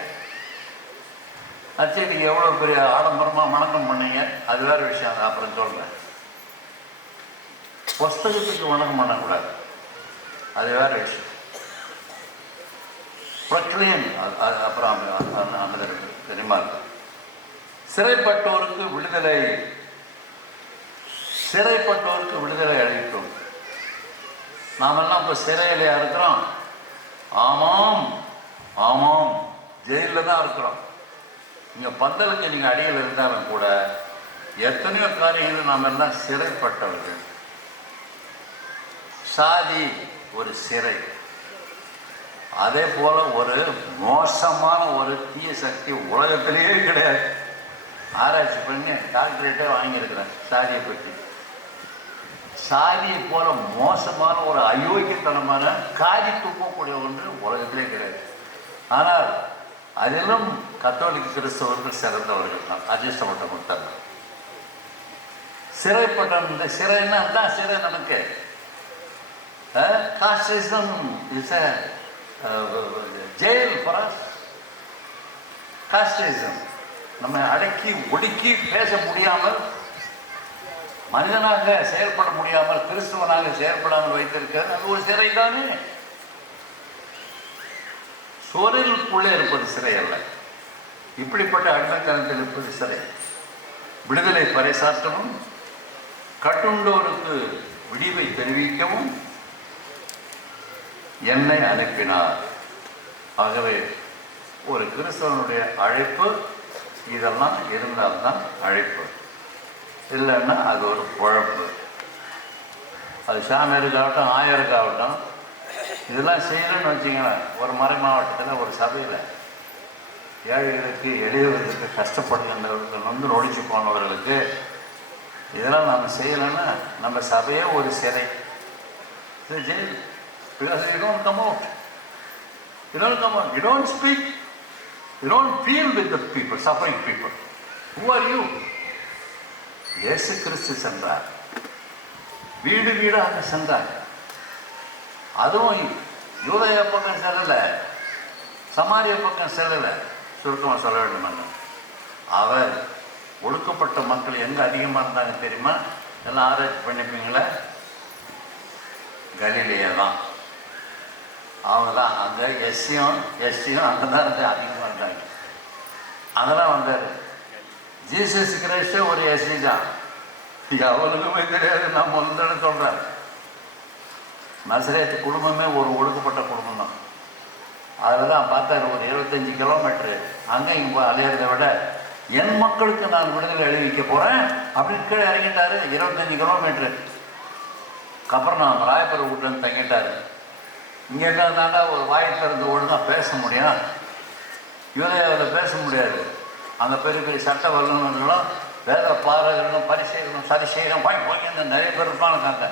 நற்செய்திக்கு எவ்வளோ பெரிய ஆடம்பரமாக வணக்கம் பண்ணீங்க, அது வேறு விஷயம். அப்புறம் சொல்கிறேன். புஸ்தகத்துக்கு வணக்கம் பண்ணக்கூடாது, அது வேறு விஷயம். ப்ரொக்ளைம் அப்புறம் அந்த தெரியுமா? சிறைப்பட்டோருக்கு விடுதலை, சிறைப்பட்டோருக்கு விடுதலை அளிக்கும். நாமெல்லாம் இப்போ சிறையிலையா இருக்கிறோம்? ஆமாம் ஆமாம், ஜெயிலில் தான் இருக்கிறோம். இங்கே பந்தலுக்கு நீங்கள் அடியில் இருந்தாலும் கூட எத்தனையோ காரியங்கள் நாம் எல்லாம் சிறைப்பட்டவர்கள். சாதி ஒரு சிறை. அதே போல ஒரு மோசமான ஒரு தீய சக்தி உலகத்திலேயே கிடையாது. ஆராய்ச்சி பண்ணி டாக்டரேட்டே வாங்கியிருக்கிறேன் சாதியை பற்றி. சாதியை போல மோசமான ஒரு அயோக்கியத்தனமான காதி துப்பக்கூடிய ஒன்று உலகத்திலே கிடையாது. ஆனால் அதிலும் கத்தோலிக்க கிறிஸ்தவர்கள் சிறந்தவர்கள் தான். அதிர்ஷ்டப்பட்ட கொடுத்தாங்க. சிறைப்பட்டம், இந்த சிறைன்னா தான் சிறை நமக்கு. Casteism is a jail for us. Casteism நம்ம அடக்கி ஒடுக்கி பேச முடியாமல், மனிதனாக செயல்பட முடியாமல், கிறிஸ்துவனாக செயல்படாமல் வைத்திருக்கிறது அது ஒரு சிறை தானே. சோழலுக்குள்ளே இருப்பது சிறை அல்ல. இப்படிப்பட்ட அடிமைத்தனத்தில் இருப்பது சிறை. விடுதலை பறைசாற்றவும், கட்டுண்டோருக்கு விடிவை தெரிவிக்கவும் என்னை அனுப்பினார். ஆகவே ஒரு கிறிஸ்தவனுடைய அழைப்பு இதெல்லாம் இருந்தால்தான் அழைப்பு. இல்லைன்னா அது ஒரு குழப்பு. அது சாமியாருக்காகட்டும் ஆயருக்காகட்டும் இதெல்லாம் செய்யணும்னு வச்சிங்களேன். ஒரு மறை மாவட்டத்தில் ஒரு சபையில் ஏழைகளுக்கு எளியவர்களுக்கு கஷ்டப்படுகின்றவர்கள் வந்து நொடிச்சு போனவர்களுக்கு இதெல்லாம் நம்ம செய்யலைன்னா நம்ம சபையே ஒரு சிறை. Jail. Because you don't come out. You don't come out. You don't speak. You don't feel with the people, suffering people. Who are you? இயேசு கிறிஸ்து சென்றார். வீடு வீடாக சென்றார். அதுவும் யூதேய பக்கம் செல்லலை, சமாரிய பக்கம் செல்லலை. சுருக்கமாக சொல்ல வேண்டும். அவர் ஒடுக்கப்பட்ட மக்கள் எங்கே அதிகமாக இருந்தாங்க தெரியுமா? எல்லாம் ஆராய்ச்சி பண்ணிப்பீங்களே, கலிலேயா தான். அவங்க தான் அங்கே எஸ்சியும் அங்கே தான் இருந்து அதிகமாக இருந்தாங்க. அங்கே தான் வந்தார். ஜீசஸ் கிரைஸ்டே ஒரு எஸ்சி தான். அவளுக்குமே கிடையாது. நான் முதல்ல சொல்கிறேன், நசரேத்து குடும்பமே ஒரு ஒடுக்கப்பட்ட குடும்பம் தான். அதில் தான் பார்த்தார் ஒரு 25 கிலோமீட்ரு அங்கே இங்கே அலையிறத விட என் மக்களுக்கு நான் விடுதலை அழிவிக்க போகிறேன் அப்படின்னு கீழே இறங்கிட்டார். 25 கிலோமீட்ரு. அப்புறம் நான் ராயப்பூர் வீட்டுன்னு தங்கிட்டார். இங்கே இருந்தாங்க ஒரு வாய் திறந்து ஒழுங்காக பேச முடியும். யூதேயாவில் பேச முடியாது. அந்த பெரிய பெரிய சட்ட வல்லுநர்களும் வேத பாரகர்களும் பரிசெய்களும் சரிசெய்களும் வாங்கி நிறைய பேர் இருப்பாங்க.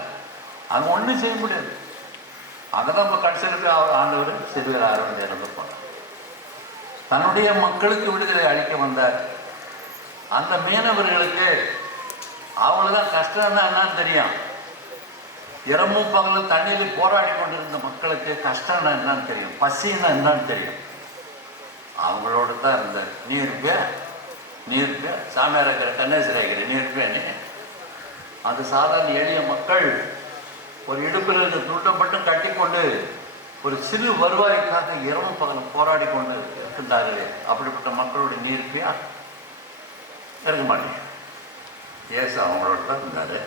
அங்கே ஒன்றும் செய்ய முடியாது. அங்கே தான் இப்போ கடைசியில் அவர் ஆண்டவர் சிறுவர் ஆரம்பித்து இறந்துருப்பாங்க. தன்னுடைய மக்களுக்கு விடுதலை அளிக்க வந்தார். அந்த மீனவர்களுக்கு அவங்களுதான் கஷ்டம்னா என்னன்னு தெரியும். இரவும் பகலும் தண்ணீரில் போராடி கொண்டிருந்த மக்களுக்கு கஷ்டம்னா என்னன்னு தெரியும், பசின்னா என்னன்னு தெரியும். அவங்களோட தான் இருந்தார். நீ இருப்பியா, நீ சாமியார் இருக்கிற கண்ணேஸ்வரி ஆகிற நீ இருப்பேன்னு அந்த சாதாரண எளிய மக்கள் ஒரு இடுப்பில் இருந்த துண்டை மட்டும் கட்டி கொண்டு ஒரு சிறு வருவாய்க்காக இரவும் பகலும் போராடி கொண்டு இருக்கின்றார்களே, அப்படிப்பட்ட மக்களுடைய நீ இருப்பியா? இருக்க மாட்டேங்க. ஏசு அவங்களோட தான் இருந்தார்.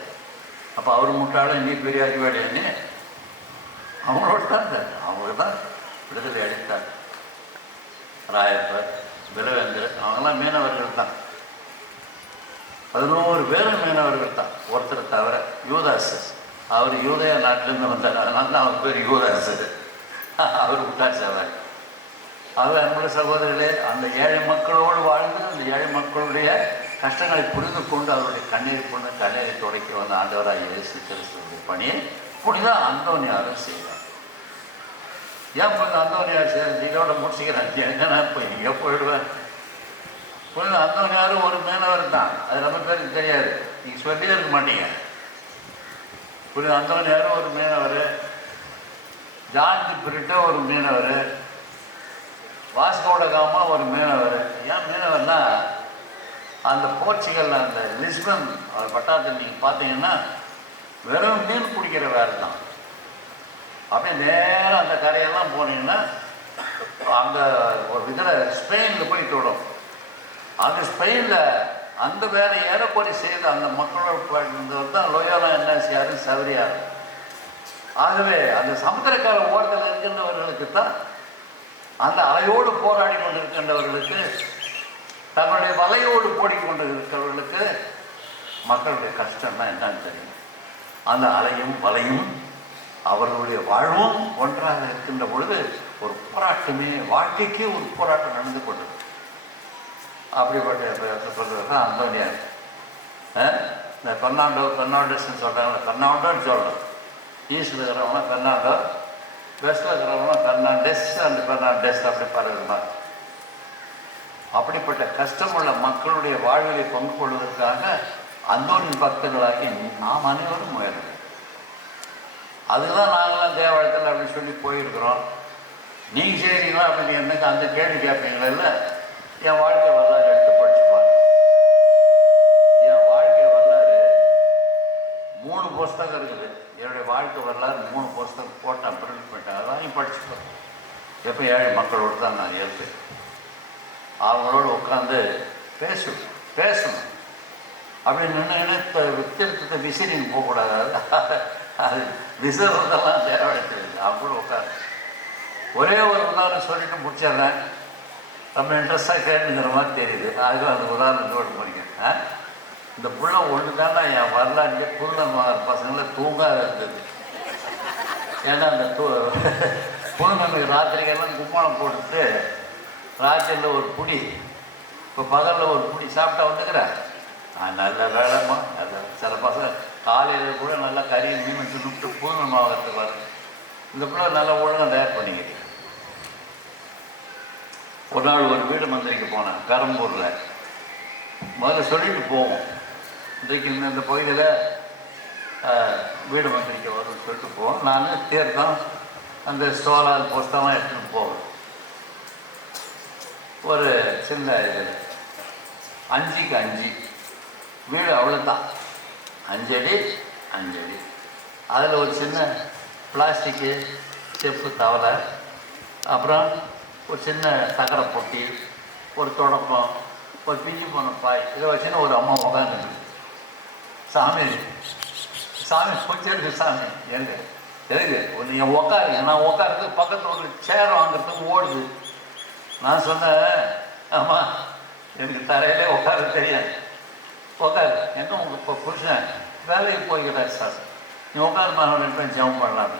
அப்போ அவர் முட்டாள நீ பெரிய அறிவாளியானே, அவங்களோட தான் இருந்தார். அவங்களுக்கு தான் விடுதலை அளித்தார். ராயப்பர், விலவேந்தர் அவங்கெல்லாம் மீனவர்கள் தான். 11 பேரும் மீனவர்கள் தான், ஒருத்தர் தவிர. யூதாசு, அவர் யூதயா நாட்டிலேருந்து வந்தார், அதனால தான் அவர் பேர் யூதாசு. அவர் விட்டார் சவாரி. அவர் அன்புள்ள சகோதரர்களே, அந்த ஏழை மக்களோடு வாழ்ந்து அந்த ஏழை மக்களுடைய கஷ்டங்களை புரிந்து கொண்டு அவருடைய கண்ணீர் கொண்டு கண்ணீரை துடைக்க வந்த ஆண்டவராக இயேசு கிறிஸ்துவுடைய பணியை புனித அந்தோனியாரும் செய்தார். ஏன் புனித அந்தோனியார் இதோட முடிச்சுக்கிறாங்க? என்னன்னா இப்போ எங்கே போயிடுவார்? புனித அந்தோனியாரும் ஒரு மீனவர் தான், அது நம்ம பேருக்கு தெரியாது, நீங்கள் சொல்லியே இருக்க மாட்டீங்க. புனித அந்தோனியாரும் ஒரு மீனவர், ஜான் தி பிரிட்டோ ஒரு மீனவர், வாஸ்கோட காமா ஒரு மீனவர். ஏன் மீனவர்னா, அந்த போர்ச்சுகல் அந்த லிஸ்பன் பட்டாளத்தில் நீங்கள் பார்த்தீங்கன்னா வெறும் மீன் பிடிக்கிற வேலை தான். அப்படியே நேரம் அந்த கரையெல்லாம் போனீங்கன்னா அங்கே ஒரு இதில் ஸ்பெயினில் போய் தொடும். அங்கே ஸ்பெயினில் அந்த வேலை ஏறப்படி செய்த அந்த மக்களோட இருந்தவர் தான் லோயோலா என்னாசியார் சவரியார். ஆகவே அந்த சமுத்திரக்கார ஓரத்தில் இருக்கின்றவர்களுக்கு தான், அந்த அலையோடு போராடி கொண்டு இருக்கின்றவர்களுக்கு, தன்னுடைய வலையோடு போடிக்கொண்டு இருக்கிறவர்களுக்கு மக்களுடைய கஷ்டம்னா என்னன்னு தெரியும். அந்த அலையும் வலையும் அவர்களுடைய வாழ்வும் ஒன்றாக இருக்கின்ற பொழுது ஒரு போராட்டமே, வாழ்க்கைக்கே ஒரு போராட்டம் நடந்து கொண்டது. அப்படிப்பட்ட சொல்றது தான் அந்தோனியார். இந்த பெர்னாண்டோஸ்ன்னு சொல்கிறாங்க, பெர்னாண்டோன்னு சொல்லணும். ஈஸ்டில் இருக்கிறவங்க பெர்னாண்டோ, வெஸ்டில் இருக்கிறவங்க பெர்னாண்டெஸ், அந்த பெர்னாண்டெஸ் அப்படி பரவுமா. அப்படிப்பட்ட கஷ்டமுள்ள மக்களுடைய வாழ்விலை பங்கு கொள்வதற்காக அந்தோனின் பக்தர்களாகி நாம் அனைவரும் முயற்சி. அதுதான் நாங்களாம் தேவாலயத்தில் அப்படின்னு சொல்லி போயிருக்கிறோம். நீங்கள் செய்கிறீங்களா அப்படின்னு எனக்கு அந்த கேள்வி கேட்பீங்களா? இல்லை, என் வாழ்க்கை வரலாறு எடுத்து படிச்சுப்பாங்க. என் வாழ்க்கை வரலாறு 3 புஸ்தகம் இருக்குது. என்னுடைய வாழ்க்கை வரலாறு 3 புஸ்தகம் போட்டேன், பிரிண்ட் பண்ணிட்டேன். அதான் படிச்சுப்பேன். எப்போ ஏழை மக்களோடு தான் நான் இருப்பேன். அவங்களோடு உட்காந்து பேசணும். அப்படி நின்று திருத்தத்தை விசிறின்னு போகக்கூடாது. அது விசிறதெல்லாம் தேவைப்படுது. அவங்களோட உட்காந்து ஒரே ஒரு உதாரணம் சொல்லிட்டு முடிச்சிடுறேன். ரொம்ப இன்ட்ரெஸ்டாக கேட்டுங்கிற மாதிரி தெரியுது. அதுவும் அந்த உதாரணத்தோடு முடிக்கிறேன். இந்த புள்ள ஒன்று தானே என் வரலாறு புள்ள பசங்களை தூங்காத இருந்தது. ஏன்னா அந்த புதுநன்மைக்கு ராத்திரிக்கெல்லாம் கும்மாளம் போட்டுட்டு ராத்திரியில் ஒரு புடி, இப்போ பகலில் ஒரு புடி சாப்பிட்டா வந்துக்கிறேன். நல்ல வேலைம்மா. அது சில பசங்க காலையில் கூட நல்லா கறி மீன் தின்னுட்டு பூர்ணமாகறதுக்கு வரும். இந்த பிள்ளை நல்லா ஒழுங்காக தயார் பண்ணிக்கிட்டு. ஒரு நாள் ஒரு வீடு மந்திரிக்கு போனேன், பெரம்பூரில். முதல்ல சொல்லிட்டு போவோம், இன்றைக்கு இந்த பகுதியில் வீடு மந்திரிக்க வரும்னு சொல்லிட்டு போவோம். நான் தேர்தான் அந்த ஸ்டோலால் புஸ்தகம் எடுத்துகிட்டு போவேன். ஒரு சின்ன இது 5x 5 வீடு, அவ்வளோதான். 5 அடி 5 அடி. அதில் ஒரு சின்ன பிளாஸ்டிக்கு செப்பு தவளை, அப்புறம் ஒரு சின்ன தகர பொட்டி, ஒரு தொடப்பம், ஒரு பிஞ்சு போன பாய், இதை வச்சுன்னா ஒரு அம்மா உட்காந்து, சாமி கொஞ்சம் இருக்கு சாமி, எதுக்கு நீங்கள் உட்காருங்க, நான் உட்காருக்கு பக்கத்தில் ஒரு சேர் வாங்குறதுக்கு ஓடுது. நான் சொன்னேன், ஆமாம் எனக்கு தரையிலே உட்கார தெரியாது. உட்காரு, என்ன உங்கள் இப்போ புருஷன் வேலைக்கு போய்கிறார் சார், நீ உட்காரு நான் ஜெபம் பண்ணலான்னு.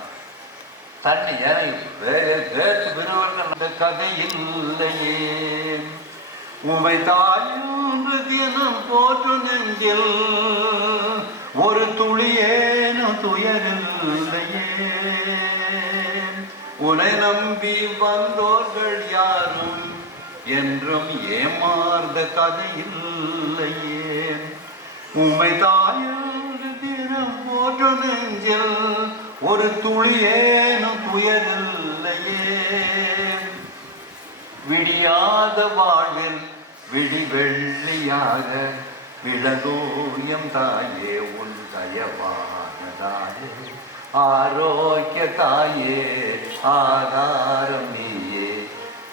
தண்ணி ஏன்னா வேறு விருவர்கள் கதை இல்லையே, உமை தாயும் தினம் போற்று நெஞ்சில் ஒரு துளியேனும் துயரில்லையே, உன்னை நம்பி வந்தோர்கள் யாரும் என்றும் ஏமாந்த கதை இல்லையே, உமை தாயும் தினம் போற்று நெஞ்சில் ஒரு துளியேனும் துயரில்லையே, விடியாத வாழ்வில் விழி வெள்ளியாக விளங்கூயம் தாயே உன் தயவானதாயே ஆரோக்கிய தாயே ஆதாரம் நீயே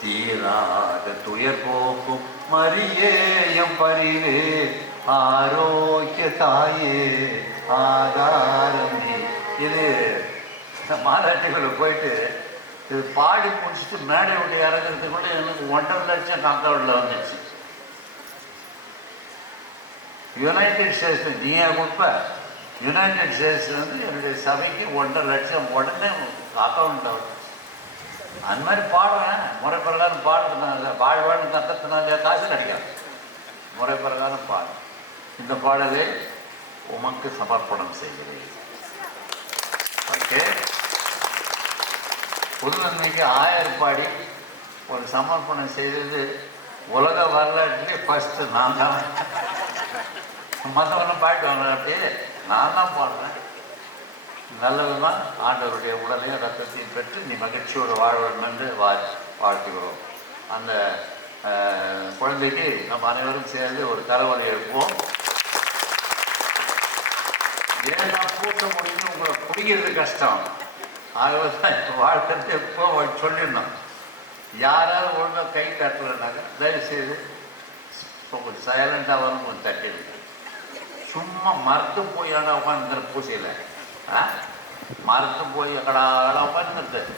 தீராத துயர் போக்கும் மரியேயம் பரிவே ஆரோக்கிய தாயே ஆதாரம் நீ. இது மாநாட்டுகளில் போயிட்டு இது பாடி முடிச்சுட்டு மேடை விட்டு இறங்குறதுக்குள்ள எனக்கு 1.5 லட்சம் காக்காவில் வந்துடுச்சு. யுனைடெட் ஸ்டேட்ஸ் நீயா கொடுப்ப, யுனைடெட் ஸ்டேட்ஸ் என்னுடைய சபைக்கு 1.5 லட்சம் உடனே அக்கௌண்ட் ஆகும். அந்த மாதிரி பாடுறேன், முறை பிரகாரம் பாடுறதுனால வாழ்வாழ்னு கத்துறதுனால காசு கிடைக்காது. முறை பிரகாரம் பாடு. இந்த பாடலை உமக்கு சமர்ப்பணம் செய்கிறேன். ஓகே, புது நன்மைக்கு 1000 பாடி ஒரு சமர்ப்பணம் செய்தது உலக வரலாற்றிலே ஃபஸ்ட்டு நான் தான். மற்றவங்களும் பாட்டு வாங்க, அப்படியே நான் தான் பாடுறேன். நல்லதுதான். ஆண்டவருடைய உடலையும் ரத்தத்தையும் பெற்று நீ மகிழ்ச்சியோடு வாழ வேண்டும் என்று வாழ்த்துகிறோம். அந்த குழந்தைக்கு நம்ம அனைவரும் சேர்ந்து ஒரு கரவொலி எழுப்போம். ஏன்னா பூட்ட முடியும், உங்களை பிடிக்கிறது கஷ்டம். ஆகவே தான் வாழ்க்கை எப்போ சொல்லிடணும். யாராவது ஒழுங்காக கை தட்டலைனாக்க தயவுசெய்து கொஞ்சம் சைலண்டாக வரும், கொஞ்சம் தட்டிடுங்க. சும்மா மறுத்து போய் ஆனால் உட்காந்துக்கிற பூசையில் மறுத்து போய் கடை உட்காந்துக்கிறது.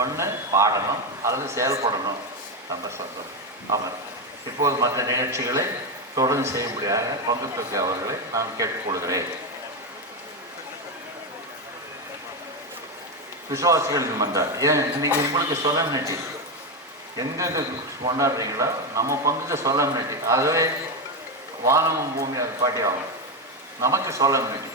ஒன்று பாடணும் அல்லது செயல்படணும். ரொம்ப சந்தோஷம். ஆமாம். இப்போது மற்ற நிகழ்ச்சிகளை தொடர்ந்து செய்யும்படியாக பங்குத்தொகை அவர்களை நான் கேட்டுக்கொள்கிறேன். விசுவாசிகள் வந்தார். ஏன் இன்னைக்கு உங்களுக்கு சொலம்னிட்டி எங்கெங்க கொண்டாடுறீங்களோ நம்ம பங்குக்கு சொலம்னிட்டி. ஆகவே வானமும் பூமி அது பாட்டி ஆகும். நமக்கு சொலம்னிட்டி.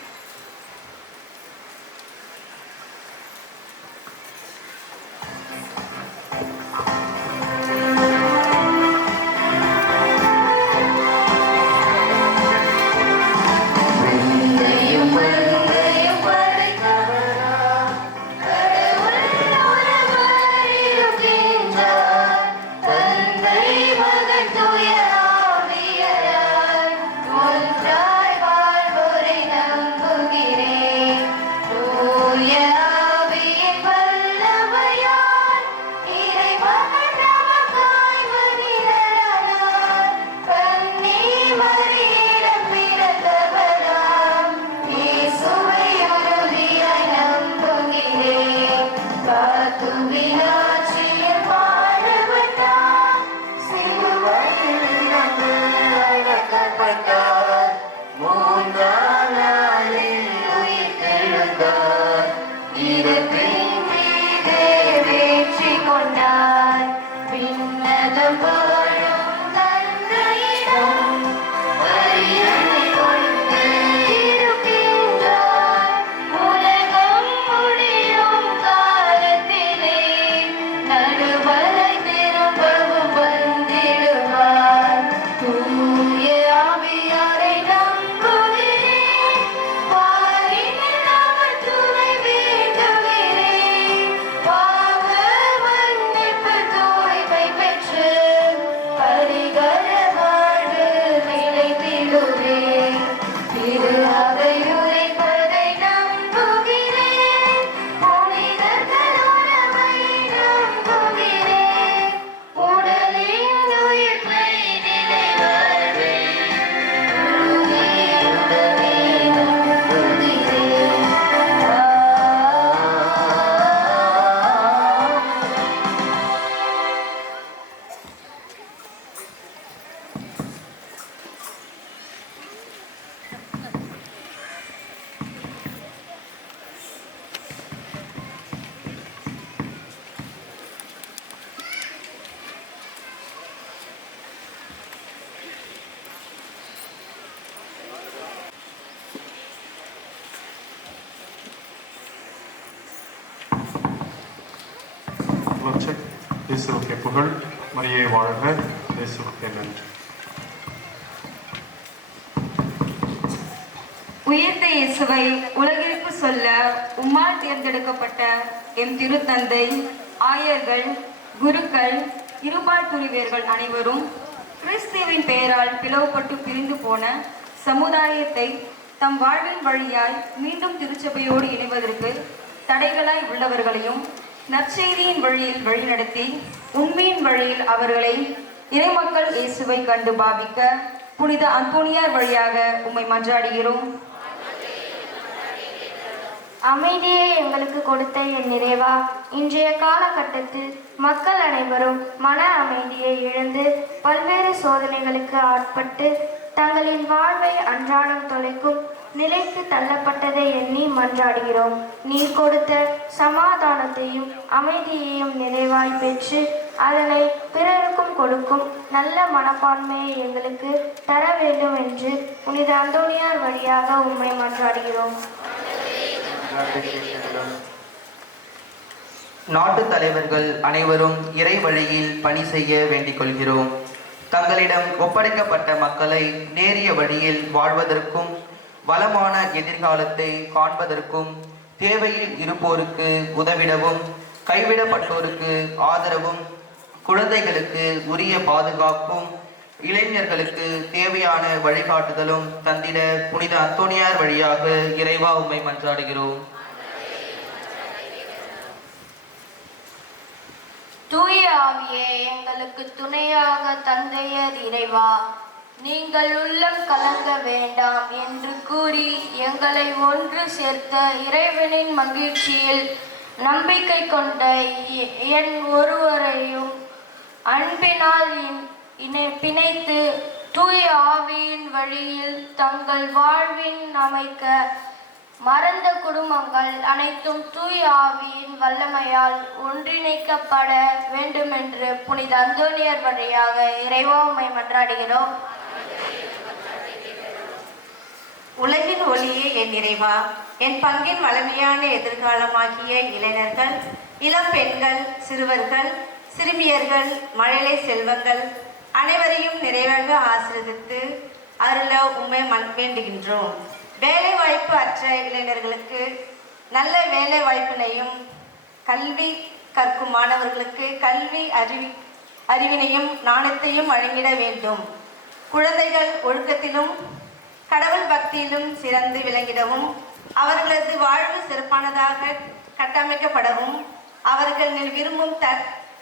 இயேசுவுக்கே புகழ். மரியே வாழ்க. இயேசுவுக்கே நன்றி. உயிர்த்த இயேசுவை உலகிற்கு சொல்ல உம்மால் தேர்ந்தெடுக்கப்பட்ட எம் திருத்தந்தை, ஆயர்கள், குருக்கள், இருபால் துறவியர்கள் அனைவரும் கிறிஸ்துவை இயேசுவின் பெயரால் பிளவுபட்டு பிரிந்து போன சமுதாயத்தை தம் வாழ்வின் வழியாய் மீண்டும் திருச்சபையோடு இணைவதற்கு தடைகளாய் உள்ளவர்களையும் நற்செய்தியின் வழியில் வழிநடத்தி உண்மையின் வழியில் அவர்களை இறைமக்கள் இயேசுவை கண்டு பாவிக்க புனித அந்தோனியார் வழியாக உம்மை மன்றாடுகிறோம். அமைதியை எங்களுக்கு கொடுத்த என் நிறைவா, இன்றைய காலகட்டத்தில் மக்கள் அனைவரும் மன அமைதியை இழந்து பல்வேறு சோதனைகளுக்கு ஆட்பட்டு தங்களின் வாழ்வை அன்றாடம் தொலைக்கும் நிலைக்கு தள்ளப்பட்டதை எண்ணி மன்றாடுகிறோம். நீர் கொடுத்த சமாதானத்தையும் அமைதியையும் நிறைவாய் பெற்று அதனை பிறருக்கும் கொடுக்கும் நல்ல மனப்பான்மையை எங்களுக்கு தர வேண்டும் என்று புனித அந்தோனியார் வழியாக உம்மை மன்றாடுகிறோம். நாட்டு தலைவர்கள் அனைவரும் இறை வழியில் பணி செய்ய வேண்டிக் கொள்கிறோம். தங்களிடம் ஒப்படைக்கப்பட்ட மக்களை நேரிய வழியில் வாழ்வதற்கும் வளமான எதிர்காலத்தை காண்பதற்கும் தேவையில் இருப்போருக்கு உதவிடவும் கைவிடப்பட்டோருக்கு ஆதரவும் குழந்தைகளுக்கு உரிய பாதுகாப்பும் இளைஞர்களுக்கு தேவையான வழிகாட்டுதலும் தந்திட புனித அந்தோனியார் வழியாக இறைவா உம்மை மன்றாடுகிறோம். தூய ஆவியே எங்களுக்கு துணையாக தந்தையர் இறைவா, நீங்கள் உள்ளம் கலங்க வேண்டாம் என்று கூறி எங்களை ஒன்று சேர்த்த இறைவனின் மகிழ்ச்சியில் நம்பிக்கை கொண்ட என் ஒருவரையும் அன்பினால் பிணைத்து தூய ஆவியின் வழியில் தங்கள் வாழ்வின் அமைக்க மறந்த குடும்பங்கள் அனைத்தும் தூய ஆவியின் வல்லமையால் ஒன்றிணைக்கப்பட வேண்டும் என்று புனித அந்தோனியார் வழியாக இறைவா உம்மை மன்றாடுகிறோம். உலகின் ஒளியே என் இறைவா, என் பங்கின் வலிமையான எதிர்காலமாகிய இளைஞர்கள், இளம் பெண்கள், சிறுவர்கள், சிறுமியர்கள், மழலை செல்வங்கள் அனைவரையும் நிறைவாக ஆசீர்வதித்து அருள உம்மை வேண்டுகின்றோம். வேலை வாய்ப்பு அற்ற இளைஞர்களுக்கு நல்ல வேலை வாய்ப்பினையும் கல்வி கற்கும் மாணவர்களுக்கு கல்வி அறிவினையும் நாணத்தையும் வழங்கிட வேண்டும். குழந்தைகள் ஒழுக்கத்திலும் கடவுள் பக்தியிலும் சிறந்து விளங்கிடவும் அவர்களது வாழ்வு சிறப்பானதாக கட்டமைக்கப்படவும் அவர்கள் விரும்பும்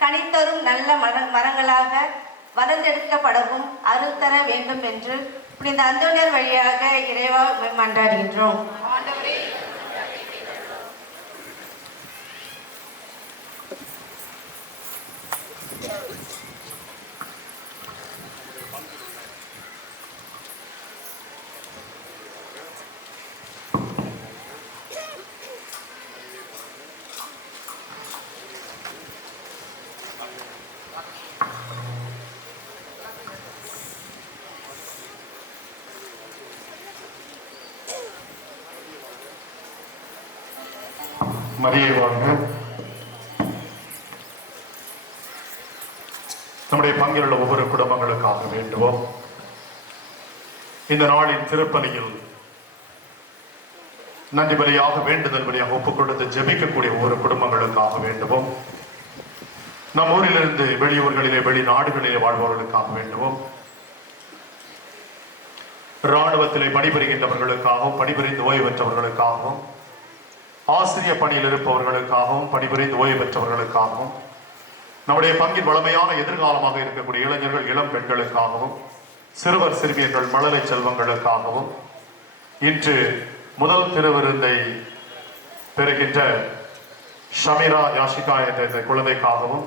கனித்தரும் நல்ல மரங்களாக வளர்ந்தெடுக்கப்படவும் அருள் தர வேண்டும் என்று புனித அந்தோனியார் வழியாக இறைவா மன்றாடுகின்றோம். மரியே வாழ்க. நம்முடைய பங்கில் உள்ள ஒவ்வொரு குடும்பங்களுக்காக வேண்டுவோம். இந்த நாளின் திருப்பலியில் நன்றி பலியாக வேண்டுதல் பலியாக ஒப்புக் கொடுத்து ஜெபிக்கக்கூடிய ஒவ்வொரு குடும்பங்களுக்காக வேண்டுவோம். நம் ஊரிலிருந்து வெளியூர்களிலே வெளிநாடுகளிலே வாழ்பவர்களுக்காக வேண்டுவோம். இராணுவத்திலே பணிபுரிகின்றவர்களுக்காகவும் பணிபுரிந்து ஓய்வு பெற்றவர்களுக்காகவும் ஆசிரிய பணியில் இருப்பவர்களுக்காகவும் பணிபுரிந்து ஓய்வு பெற்றவர்களுக்காகவும் நம்முடைய பங்கின் வளமையான எதிர்காலமாக இருக்கக்கூடிய இளைஞர்கள் இளம் பெண்களுக்காகவும் சிறுவர் சிறுமியர்கள் மழலை செல்வங்களுக்காகவும் இன்று முதல் திருவிருந்தை பெறுகின்ற ஷமீரா யாஷிகா என்ற இந்த குழந்தைக்காகவும்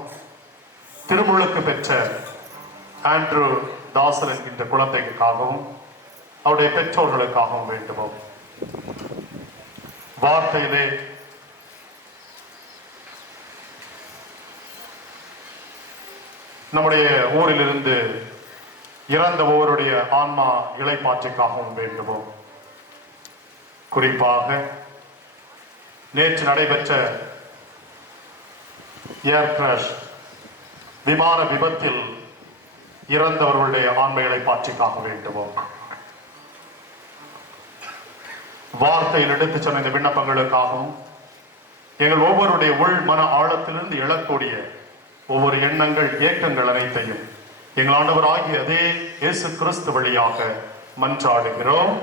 திருமுழுக்கு பெற்ற ஆண்ட்ரூ தாசன் என்கின்ற குழந்தைக்காகவும் அவருடைய பெற்றோர்களுக்காகவும் வேண்டுவோம். வார்த்தையிலே நம்முடைய ஊரிலிருந்து இறந்த ஒவ்வொருடைய ஆன்மா இளைப்பாற்றிக்காகவும் வேண்டுவோம். குறிப்பாக நேற்று நடைபெற்ற ஏர் கிராஷ் விமான விபத்தில் இறந்தவர்களுடைய ஆன்ம இளைப்பாற்றிக்காக வேண்டுவோம். வார்த்தையில் எடுத்துச் சொன்ன இந்த விண்ணப்பங்களுக்காகவும் எங்கள் ஒவ்வொருடைய உள் மன ஆழத்திலிருந்து எழக்கூடிய ஒவ்வொரு எண்ணங்கள் ஏக்கங்கள் அனைத்தையும் எங்கள் ஆண்டவராகிய அதே இயேசு கிறிஸ்து வழியாக மன்றாடுகிறோம்.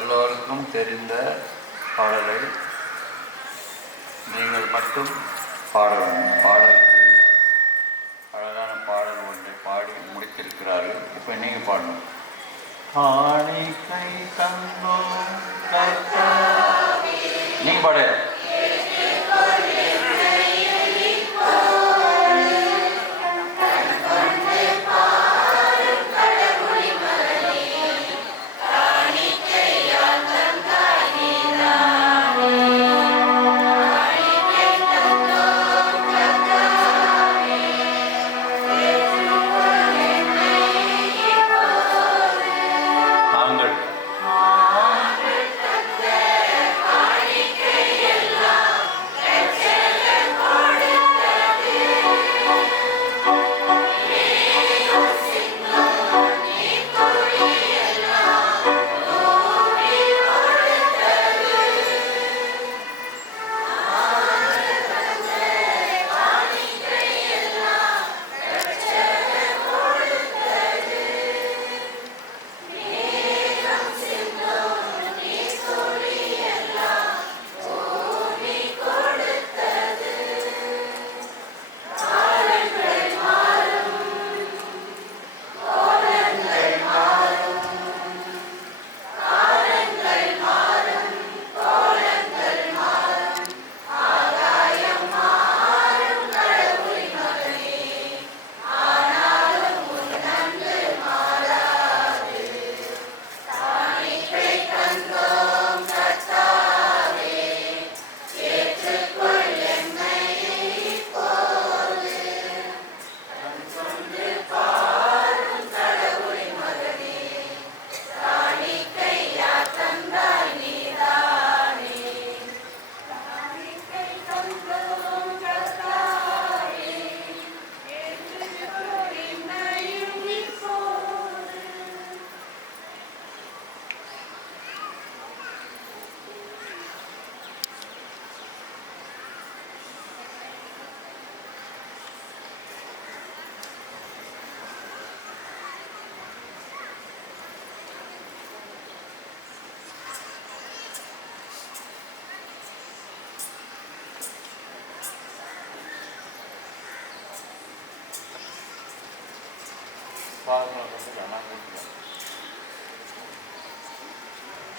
எல்லோருக்கும் தெரிந்த பாடலை நீங்கள் மட்டும் பாடலாம். அழகான பாடல் ஒன்றை பாடி முடித்திருக்கிறார்கள். இப்போ நீங்கள் பாடணும். ஆணிக்கை தந்தோம் நீங்க பாடு.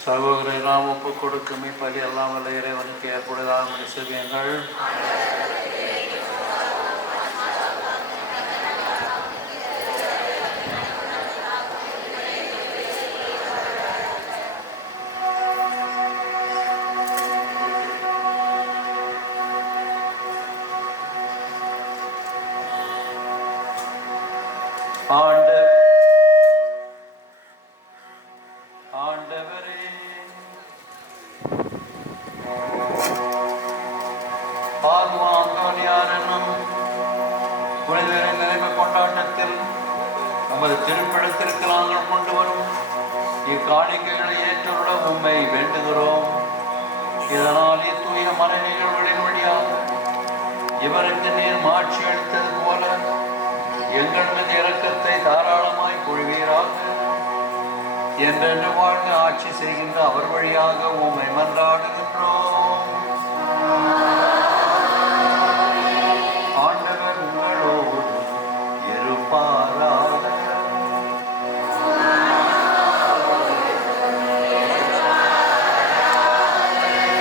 சகோதரரை நாம் ஒப்புக் கொடுக்கும் இப்படி எல்லாம் வல்ல இறைவனுக்கு ஏற்படுதாமல் செய்யுங்கள். ஆண்டவரே ஆர்வாங்கோனியாரனும் புனிதரின் நினைவு கொண்டாட்டத்தில் நமது திருப்படத்திற்கு நாங்கள் கொண்டு வரும் இக்காணிக்கைகளை ஏற்றுவிட உம்மை வேண்டுகிறோம். இதனால் இத்தூய மறை நிகழ்வுகளின் வழியாக இவருக்கு நீர் மாட்சி அளித்தது போல எங்கள் மீது இரக்கத்தை தாராளமாய் பொழிவீராக. என்றென்று வாழ்ந்து ஆட்சி செய்கின்ற அவர் வழியாக உம்மை மன்றாடுகின்றோம். ஆண்டவர் உங்களோடு இருப்பாராக.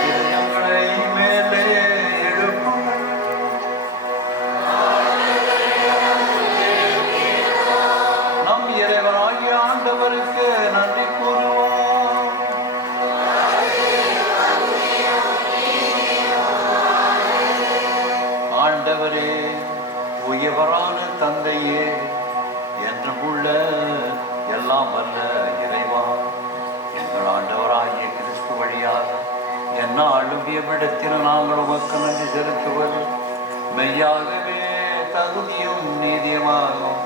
இதயங்களை மேலே எழுப்புங்கள். நம் இறைவனாகிய ஆண்டவருக்கு நன்றி கூறுவோம். ஆண்டவரே, உயவரான தந்தையே, என்றும் உள்ள எல்லாம் வல்ல இறைவா, எங்கள் ஆண்டவராகிய கிறிஸ்து வழியாக எந்நாளும் எவ்விடத்தில் நாங்கள் உமக்கு நன்றி செலுத்துவது மெய்யாகவே தகுதியும் நீதியமாகும்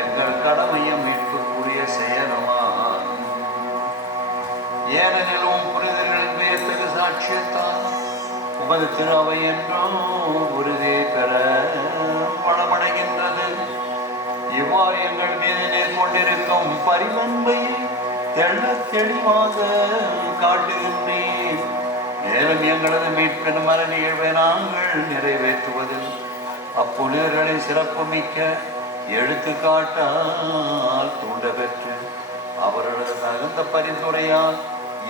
எங்கள் கடமையும் மீட்கக்கூடிய செயலுமாகும். ஏனெனிலும் புரிதல்களின் வியத்தகு சாட்சியத்தால் உமது திரு அவை என்றும் உறுதி பெற வளமடைகின்றது. இவ்வாறு எங்கள் மீது நேர்கொண்டிருக்கும் பரிவன்பையை தெள்ளத் தெளிவாக காட்டுகின்றேன். மேலும் எங்களது மீட்பின் மர நிகழ்வை நாங்கள் நிறைவேற்றுவதில் அப்புனிதர்களை சிறப்புமிக்க எடுத்துக்காட்டால் தூண்ட பெற்று அவர்களது தகுந்த பரிந்துரையால்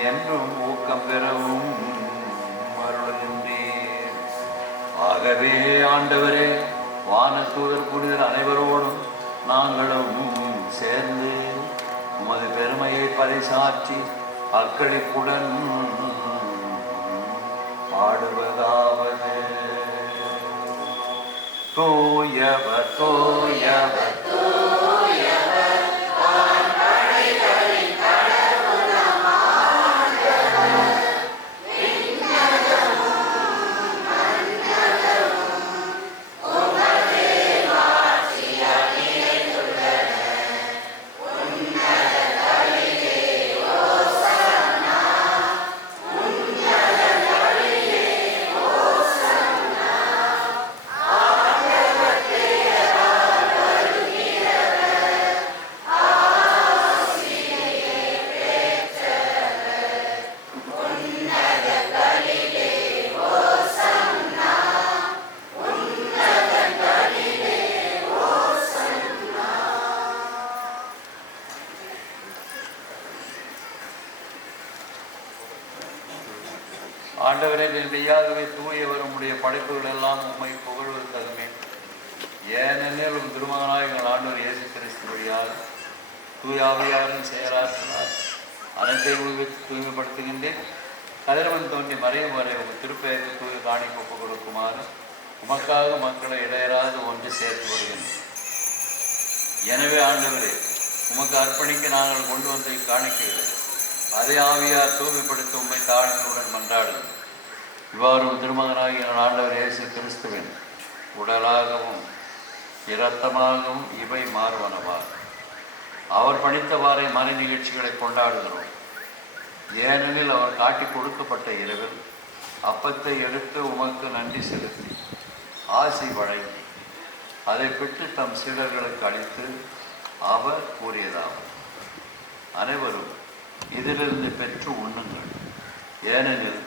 என்றும் ஊக்கம் பெறவும் அருளுகின்றேன். ஆகவே ஆண்டவரே, வானதூதர் புனிதர் அனைவரோடும் நாங்களும் சேர்ந்து உமது பெருமையை பறைசாற்றி அக்களிப்புடன் பாடுவதாவது: தூயவர் தூயவர் ஆண்டவரே, மெய்யாகவே தூயவர் உம்முடைய படைப்புகள் எல்லாம் உம்மை புகழ்வது தகுமே. ஏனெனில் உம் திருமகனாய் எங்கள் ஆண்டவர் இயேசு கிறிஸ்து வழியாக தூய ஆவியாரின் செயலாற்றினார் அனைத்தையும் தூய்மைப்படுத்துகின்றேன். கதிரவன் தோன்றி மறையும் வரை உங்கள் திருப்பெயருக்கு தூய காணிக்கு ஒப்புக் கொடுக்குமாறு உமக்காக மக்களை இடையராது ஒன்று சேர்த்து வருகின்றேன். எனவே ஆண்டவரே, உமக்கு அர்ப்பணிக்க நாங்கள் கொண்டு வந்த காணிக்கைகளை அதே ஆவியார் தூய்மைப்படுத்த உம்மை தாழ்மையுடன் மன்றாடுங்கள். இவ்வாறு திருமகனாகி என் ஆண்டவர் இயேசு கிறிஸ்துவின் உடலாகவும் இரத்தமாகவும் இவை மாறுவனவாக அவர் பணித்தவாறே மறை நிகழ்ச்சிகளை கொண்டாடுகிறோம். ஏனெனில் அவர் காட்டி கொடுக்கப்பட்ட இரவில் அப்பத்தை எடுத்து உமக்கு நன்றி செலுத்தி ஆசி வழங்கி அதை பெற்று தம் சீடர்களுக்கு அளித்து அவர் கூறியதாகும்: அனைவரும் இதிலிருந்து பெற்று உண்ணுங்கள், ஏனெனில்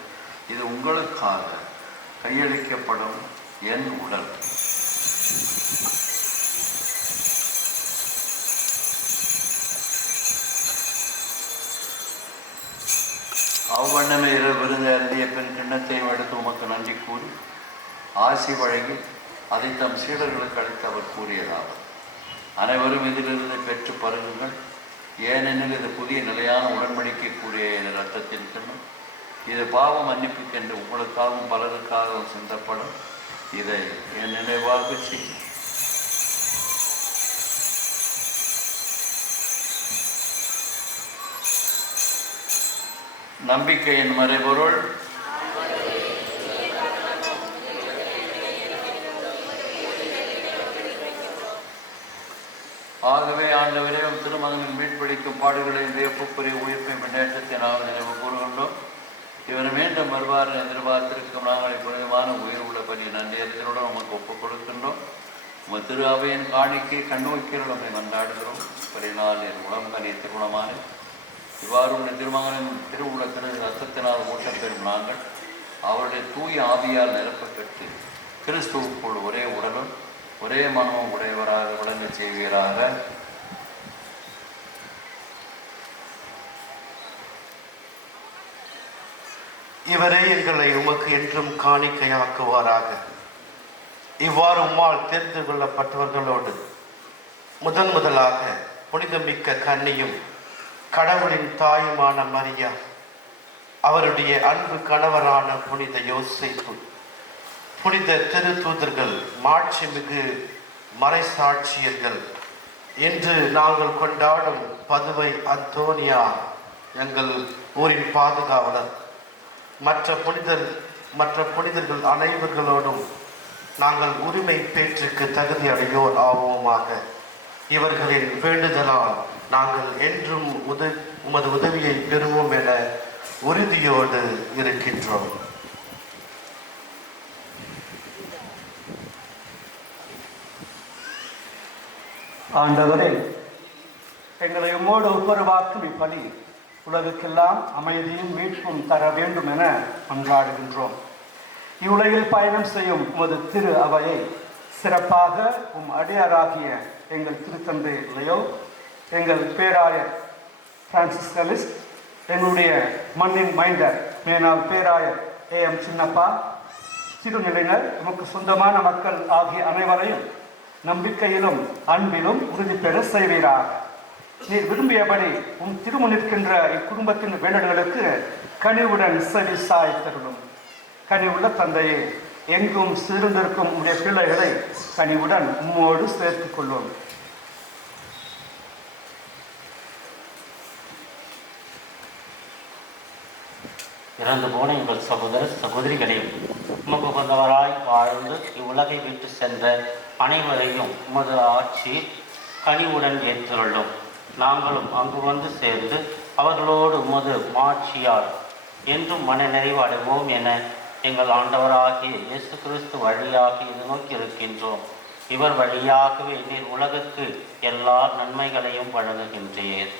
இது உங்களுக்காக கையளிக்கப்படும் என் உடல். அவ்வண்ணமே இரவு விருது அருந்திய பின் கிண்ணத்தையும் எடுத்து உமக்கு நன்றி கூறி ஆசி வழங்கி அதை தம் சீடர்களுக்கு அளித்து அவர் கூறியதாகும். அனைவரும் இதிலிருந்து பெற்று பருகுங்கள், ஏனெனில் இது புதிய நிலையான உடன்படிக்கை கூறிய என் இரத்தத்தின் கிண்ணம். இது பாவ மன்னிப்புக்கென்று உங்களுக்காகவும் பலருக்காகவும் சிந்தப்படும். இதை என் நினைவாக செய்யும். நம்பிக்கையின் மறைபொருள் ஆகவே ஆண்டவரே உம் திருமகனின் மீட்பிடிக்கும் பாடுகளையும் வியப்புக்குரிய உயிர்ப்பை முன்னேற்றத்தை நாம் நினைவு கூறுகின்றோம். இவர் மீண்டும் வருவார் எதிர்பார்த்திருக்கும் நாங்கள் புனிதமான உயிர் உள்ள பணி நன்றி அறிதலுடன் நமக்கு ஒப்புக் கொடுக்கின்றோம். உங்கள் திரு அவையின் காணிக்கை கண்ணோக்கியர்கள் நம்மை கொண்டாடுகிறோம். பரிநாள் என் உளம் கனிய திருமணமான இவ்வாறு உள்ள திருமகனின் திருவுள்ள திரு ரத்தத்தினால் ஊட்டம் பெறும் நாங்கள் அவருடைய தூய ஆவியால் நிரப்பப்பட்டு கிறிஸ்துவுக்குள் ஒரே உடலும் ஒரே மனமும் உடையவராக விளங்க செய்வீராக. இவரே எங்களை உமக்கு என்றும் காணிக்கையாக்குவாராக. இவ்வாறு உம்மால் தெரிந்து கொள்ளப்பட்டவர்களோடு முதலாக புனிதமிக்க கன்னியும் கடவுளின் தாயுமான மரியா, அவருடைய அன்பு கணவரான புனித யோசேப்பு, புனித திருத்தூதர்கள், மாட்சிமிகு மறைசாட்சியர்கள், இன்று நாங்கள் கொண்டாடும் பதுவை அந்தோனியா எங்கள் ஊரின் பாதுகாவலர், மற்ற புனிதர்கள் அனைவர்களோடும் நாங்கள் உரிமை பேற்றுக்கு தகுதி அடையோர் ஆவோமாக. இவர்களின் வேண்டுதலால் நாங்கள் என்றும் உமது உதவியை பெறுவோம் என உறுதியோடு இருக்கின்றோம். ஆண்டவரே, எங்களை உம்மோடு ஒப்புரவாக்கும் இப்பணி உலகுக்கெல்லாம் அமைதியும் மீட்பும் தர வேண்டும் என மன்றாடுகின்றோம். இவ்வுலகில் பயணம் செய்யும் உமது திரு அவையை சிறப்பாக உம் அடியாராகிய எங்கள் திருத்தந்தை லியோ, எங்கள் பேராயர் பிரான்சிஸ் கலிஸ்ட், எங்களுடைய மண்ணின் மைந்தர் மேனாள் பேராயர் AM சின்னப்பா, சிறுநிலையினர், உமக்கு சொந்தமான மக்கள் ஆகிய அனைவரையும் நம்பிக்கையிலும் அன்பிலும் உறுதி பெற செய்வீராக. நீர் விரும்பியபடி உம் திருமுன்னிற்கின்ற இக்குடும்பத்தின் வேண்டுதல்களுக்கு கனிவுடன் செவி சாய்த்தருளும். கனிவுள்ள தந்தையே, எங்கும் சிறந்திருக்கும் உடைய பிள்ளைகளை கனிவுடன் உம்மோடு சேர்த்துக் கொள்ளும். இறந்து போன எங்கள் சகோதர சகோதரிகளையும் உமக்கு கொண்டவராய் வாழ்ந்து இவ்வுலகை விட்டு சென்ற அனைவரையும் உமது ஆட்சி கனிவுடன் ஏற்றுள்ளோம். நாங்களும் அங்கு வந்து சேர்ந்து அவர்களோடு உமது மாட்சியால் என்றும் மன நிறைவு அடைவோம் என எங்கள் ஆண்டவராகிய இயேசு கிறிஸ்து வழியாக இது நோக்கி இருக்கின்றோம். இவர் வழியாகவே நீர் உலகுக்கு எல்லா நன்மைகளையும் வழங்குகின்றீர்.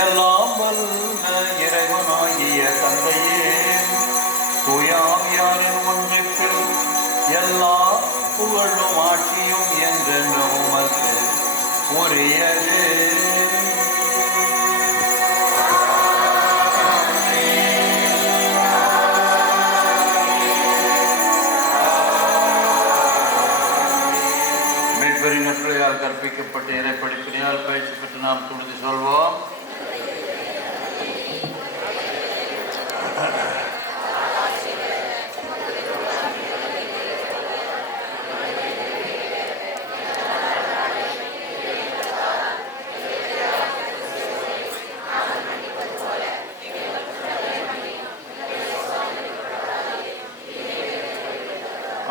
எல்லாம் வல்ல இறைவனாகிய தந்தையே, தூயாவியாரின் ஒன்றிப்பில் எல்லா புகழும் ஆட்சியும் என்றென்றும் உமக்கு உரியது. மீட்பரின் நற்களையால் கற்பிக்கப்பட்ட இறைப்படிப்பினையால் பயிற்சி பெற்று நாம் துணிந்து சொல்வோம்.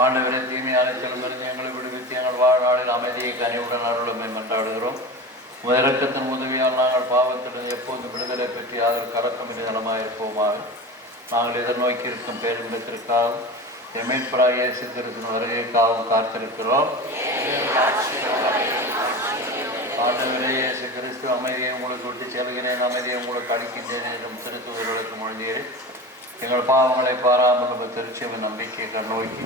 ஆண்டவரை தீமையாலை செல்லுமிருந்து எங்களை விடுவித்து எங்கள் வாழ்நாளில் அமைதியை கனிவுடன் அருளுமை மன்றாடுகிறோம். முதலிறக்கத்தின் உதவியால் நாங்கள் பாவத்திலிருந்து எப்போது விடுதலை பெற்று யாதொரு கலக்கமின்றி நலமாயிருப்போமாக. நாங்கள் எதிர்நோக்கி இருக்கும் பேரின்பத்திற்காகவும் எமீட்பராகிய சித்திரத்தின் வருகைக்காகவும் காத்திருக்கிறோம். ஆண்டவரே இயேசு கிறிஸ்து அமைதியை உங்களுக்கு விட்டு செல்கிறேன், அமைதியை உங்களுக்கு அளிக்கின்றேன் என்றும் திருத்துவர்களுக்கு மொழிந்தீரே. எங்கள் பாவங்களை பாராமல் நம்ம திருச்சியவன் நம்பிக்கையை கண்ணோக்கி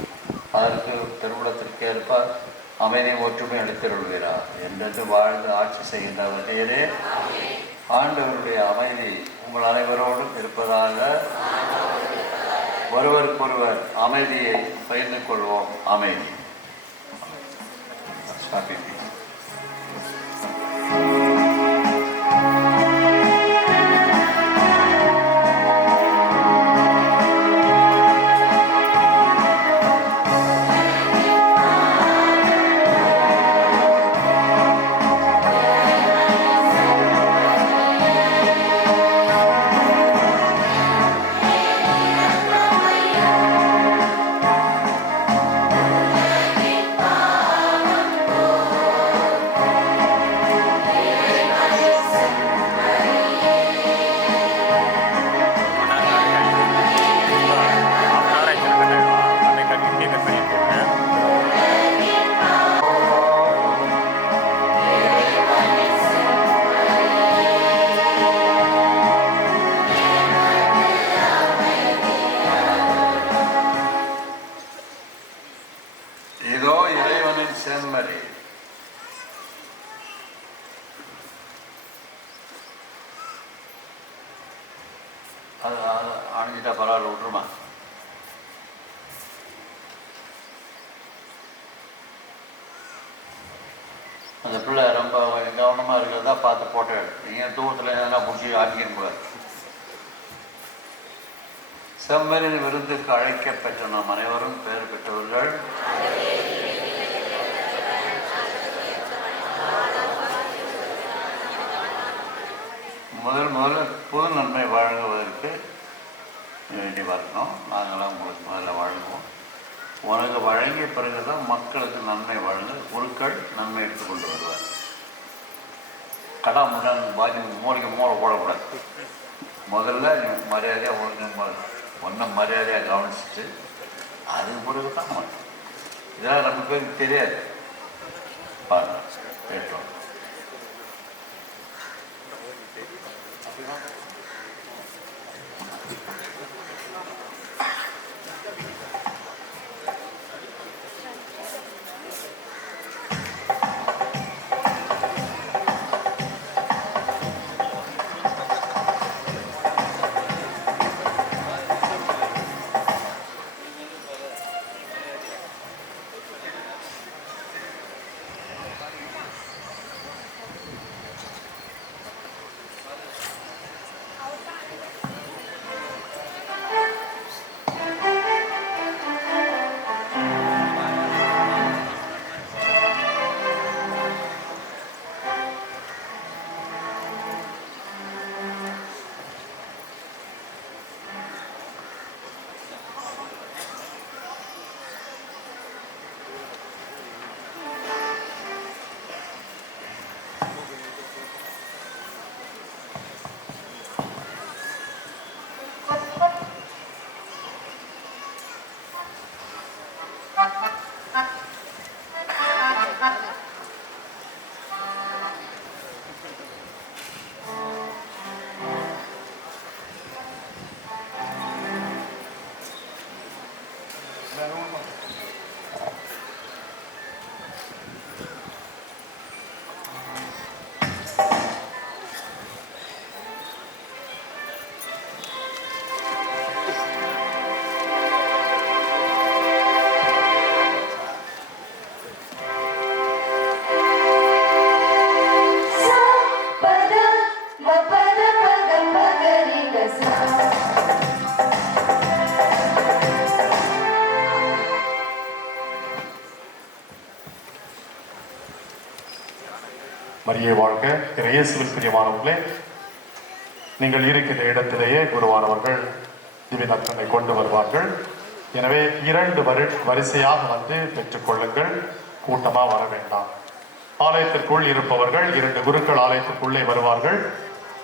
அதற்கு திருவிழத்திற்கு ஏற்ப அமைதியை ஒற்றுமை அளித்திருள்கிறார் என்றென்று வாழ்ந்து ஆட்சி செய்கின்றவர் நேரே. ஆண்டவருடைய அமைதி உங்கள் அனைவரோடும் இருப்பதாக. ஒருவருக்கொருவர் அமைதியை பகிர்ந்து கொள்வோம். அமைதி. இதோ இறைவனின் செம்மறி. அது அணிஞ்சிட்டா பரவாயில்ல, விட்டுருமா? அந்த பிள்ளை ரொம்ப கவனமாக இருக்கிறதா பார்த்து போட்டோ எடுத்து நீங்கள் தூரத்தில் எதனா பிடிச்சி ஆக்கின்னு போகாது. செம்மறின் விருந்துக்கு அழைக்கப்பெற்ற நாம் அனைவரும் பெயர் பெற்றவர்கள். முதல்ல புது நன்மை வழங்குவதற்கு வேண்டி வரணும். நாங்களாம் உங்களுக்கு முதல்ல வழங்குவோம். உனக்கு வழங்கிய பிறகு தான் மக்களுக்கு நன்மை வழங்க குருக்கள் நன்மை எடுத்துக்கொண்டு வருவார். கடா முன்னாடி பாதி மூளைக்கு மூளை போடக்கூடாது. முதல்ல நீ மரியாதையாக ஒன்றும் மரியாதையாக கவனிச்சுட்டு அதுக்கு பிறகு தான் மாட்டோம். இதெல்லாம் நம்ம பேருக்கு தெரியாது. பாருங்க கேட்டோம். மரியே வாழ்க. இயேசுவில் பிரியமானவர்களே, நீங்கள் இருக்கின்ற இடத்திலேயே குருவானவர்கள் திவ்ய நற்கனை கொண்டு வருவார்கள். எனவே 2 வரிசையாக வந்து பெற்றுக்கொள்ளுங்கள். கூட்டமாக வர வேண்டாம். ஆலயத்திற்குள் இருப்பவர்கள் 2 குருக்கள் ஆலயத்திற்குள்ளே வருவார்கள்.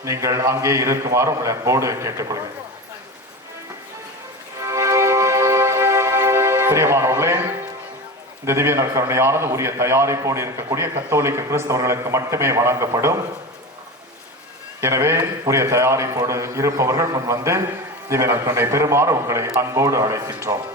நீங்கள் அங்கே இருக்குமாறு உங்களை அன்போடு கேட்டுக்கொள்கிறேன். பிரியமானவர்களே, இந்த திவ்ய நற்கருணையானது உரிய தயாரிப்போடு இருக்கக்கூடிய கத்தோலிக்க கிறிஸ்தவர்களுக்கு மட்டுமே வழங்கப்படும். எனவே உரிய தயாரிப்போடு இருப்பவர்கள் முன் வந்து திவ்ய நற்கருணை பெறுமாறு உங்களை அன்போடு அழைக்கின்றோம்.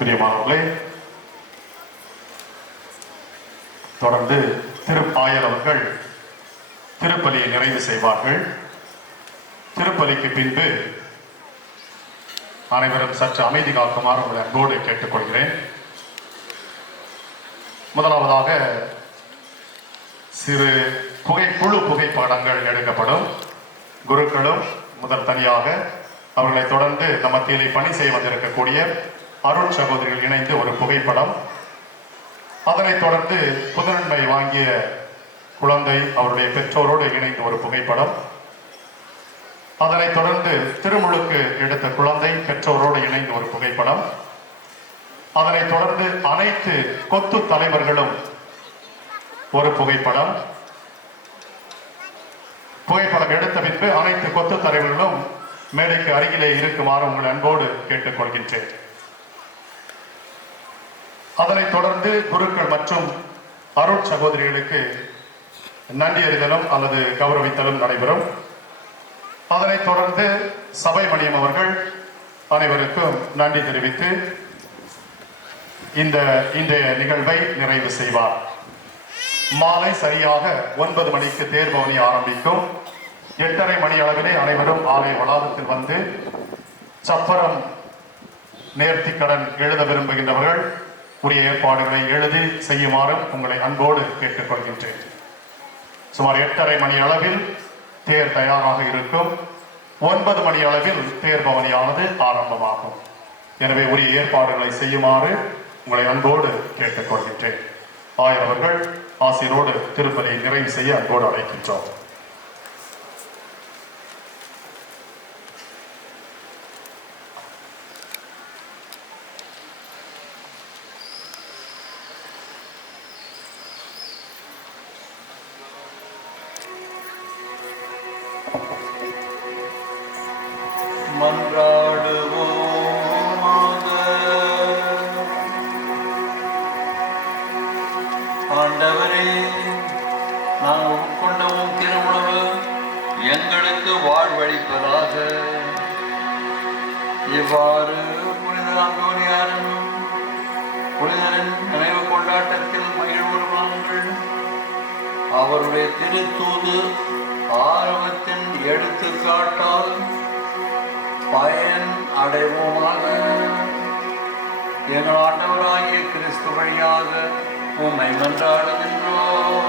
பிரியமானவர்களே, தொடர்ந்து ஆயர் அவர்கள் திருப்பலியை நிறைவு செய்வார்கள். திருப்பலிக்கு பின்பு அனைவரும் சற்று அமைதி காக்குமாறு உங்களை அன்போடு கேட்டுக்கொள்கிறேன். முதலாவதாக சிறு குழு புகைப்படங்கள் எடுக்கப்படும். குருக்களும் முதல் தனியாக, அவர்களை தொடர்ந்து நம் மத்தியிலே பணி செய்ய வந்திருக்கக்கூடிய அருள் சகோதரிகள் இணைந்து ஒரு புகைப்படம். அதனைத் தொடர்ந்து புதுநன்மை வாங்கிய குழந்தை அவருடைய பெற்றோரோடு இணைந்து ஒரு புகைப்படம். அதனைத் தொடர்ந்து திருமுழுக்கு எடுத்த குழந்தை பெற்றோரோடு இணைந்து ஒரு புகைப்படம். அதனைத் தொடர்ந்து அனைத்து கொத்து தலைவர்களும் ஒரு புகைப்படம். புகைப்படம் எடுத்த பின்பு அனைத்து கொத்து தலைவர்களும் மேடைக்கு அருகிலே இருக்குமாறு உங்கள் அன்போடு கேட்டுக்கொள்கின்றேன். அதனைத் தொடர்ந்து குருக்கள் மற்றும் அருள் சகோதரிகளுக்கு நன்றி அறிதலும் அல்லது கௌரவித்தலும் நடைபெறும். அதனைத் தொடர்ந்து சபை மணியம் அவர்கள் அனைவருக்கும் நன்றி தெரிவித்து இன்றைய நிகழ்வை நிறைவு செய்வார். மாலை சரியாக 9 மணிக்கு தேர்பவனி ஆரம்பிக்கும். 8:30 மணி அளவிலே அனைவரும் ஆலய வளாகத்தில் வந்து சப்பரம் நேர்த்தி கடன் எழுத விரும்புகின்றவர்கள் உரிய ஏற்பாடுகளை எழுதி செய்யுமாறும் உங்களை அன்போடு கேட்டுக்கொள்கின்றேன். சுமார் 8:30 மணி அளவில் தேர் தயாராக இருக்கும். 9 மணி அளவில் தேர் பவனியானது ஆரம்பமாகும். எனவே உரிய ஏற்பாடுகளை செய்யுமாறு உங்களை அன்போடு கேட்டுக்கொள்கின்றேன். ஆயர் அவர்கள் ஆசிரியரோடு திருப்பலியை நிறைவு செய்ய அன்போடு அழைக்கின்றோம். ஆண்டவரே, நாங்கள் உட்கொண்டவும் திருமணவு எங்களுக்கு வாழ்வழிப்பதாக. இவ்வாறு புனித அந்தோனியாரும் புனிதரின் நினைவு கொண்டாட்டத்தில் மகிழ்வுறுவார்கள். அவருடைய திருத்தூது ஆரம்பத்தின் எடுத்துக்காட்டால் பயன் அடைவோமாக. எங்கள் ஆண்டவராகிய கிறிஸ்து வழியாக உம்மை மன்றாடுகின்றோம்.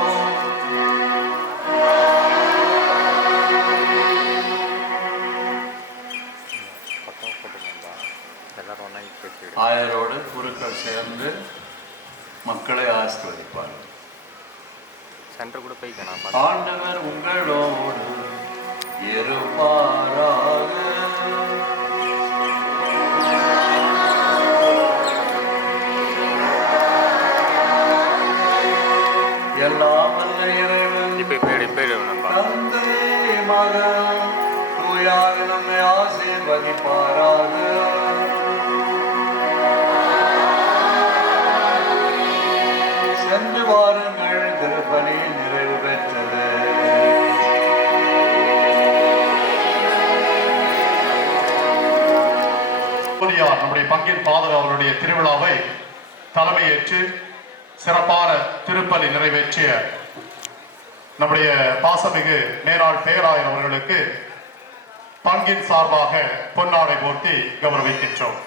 ஆயரோடு குருக்கள் சேர்ந்து மக்களை ஆசீர்வதிப்பார்கள். ஆண்டவர் உங்களோடு இருப்பாராக. எல்லாம் வல்ல இறைவன் தந்தை மகன் தூயாக நம்மை ஆசீர்வதிப்பாராக. சென்று வாருங்கள், திருப்பலி நிறைவு பெற்றது. நம்முடைய பங்கின் பாதர் அவருடைய திருவிழாவை தலைமையேற்று சிறப்பான திருப்பலி நிறைவேற்றிய நம்முடைய பாசமிகு மேனாள் பேராயர் அவர்களுக்கு பங்கின் சார்பாக பொன்னாடை போர்த்தி கௌரவிக்கின்றோம்.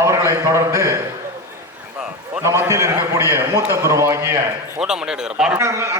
அவர்களை தொடர்ந்து நம் மத்தியில் இருக்கக்கூடிய மூத்த குருவாகிய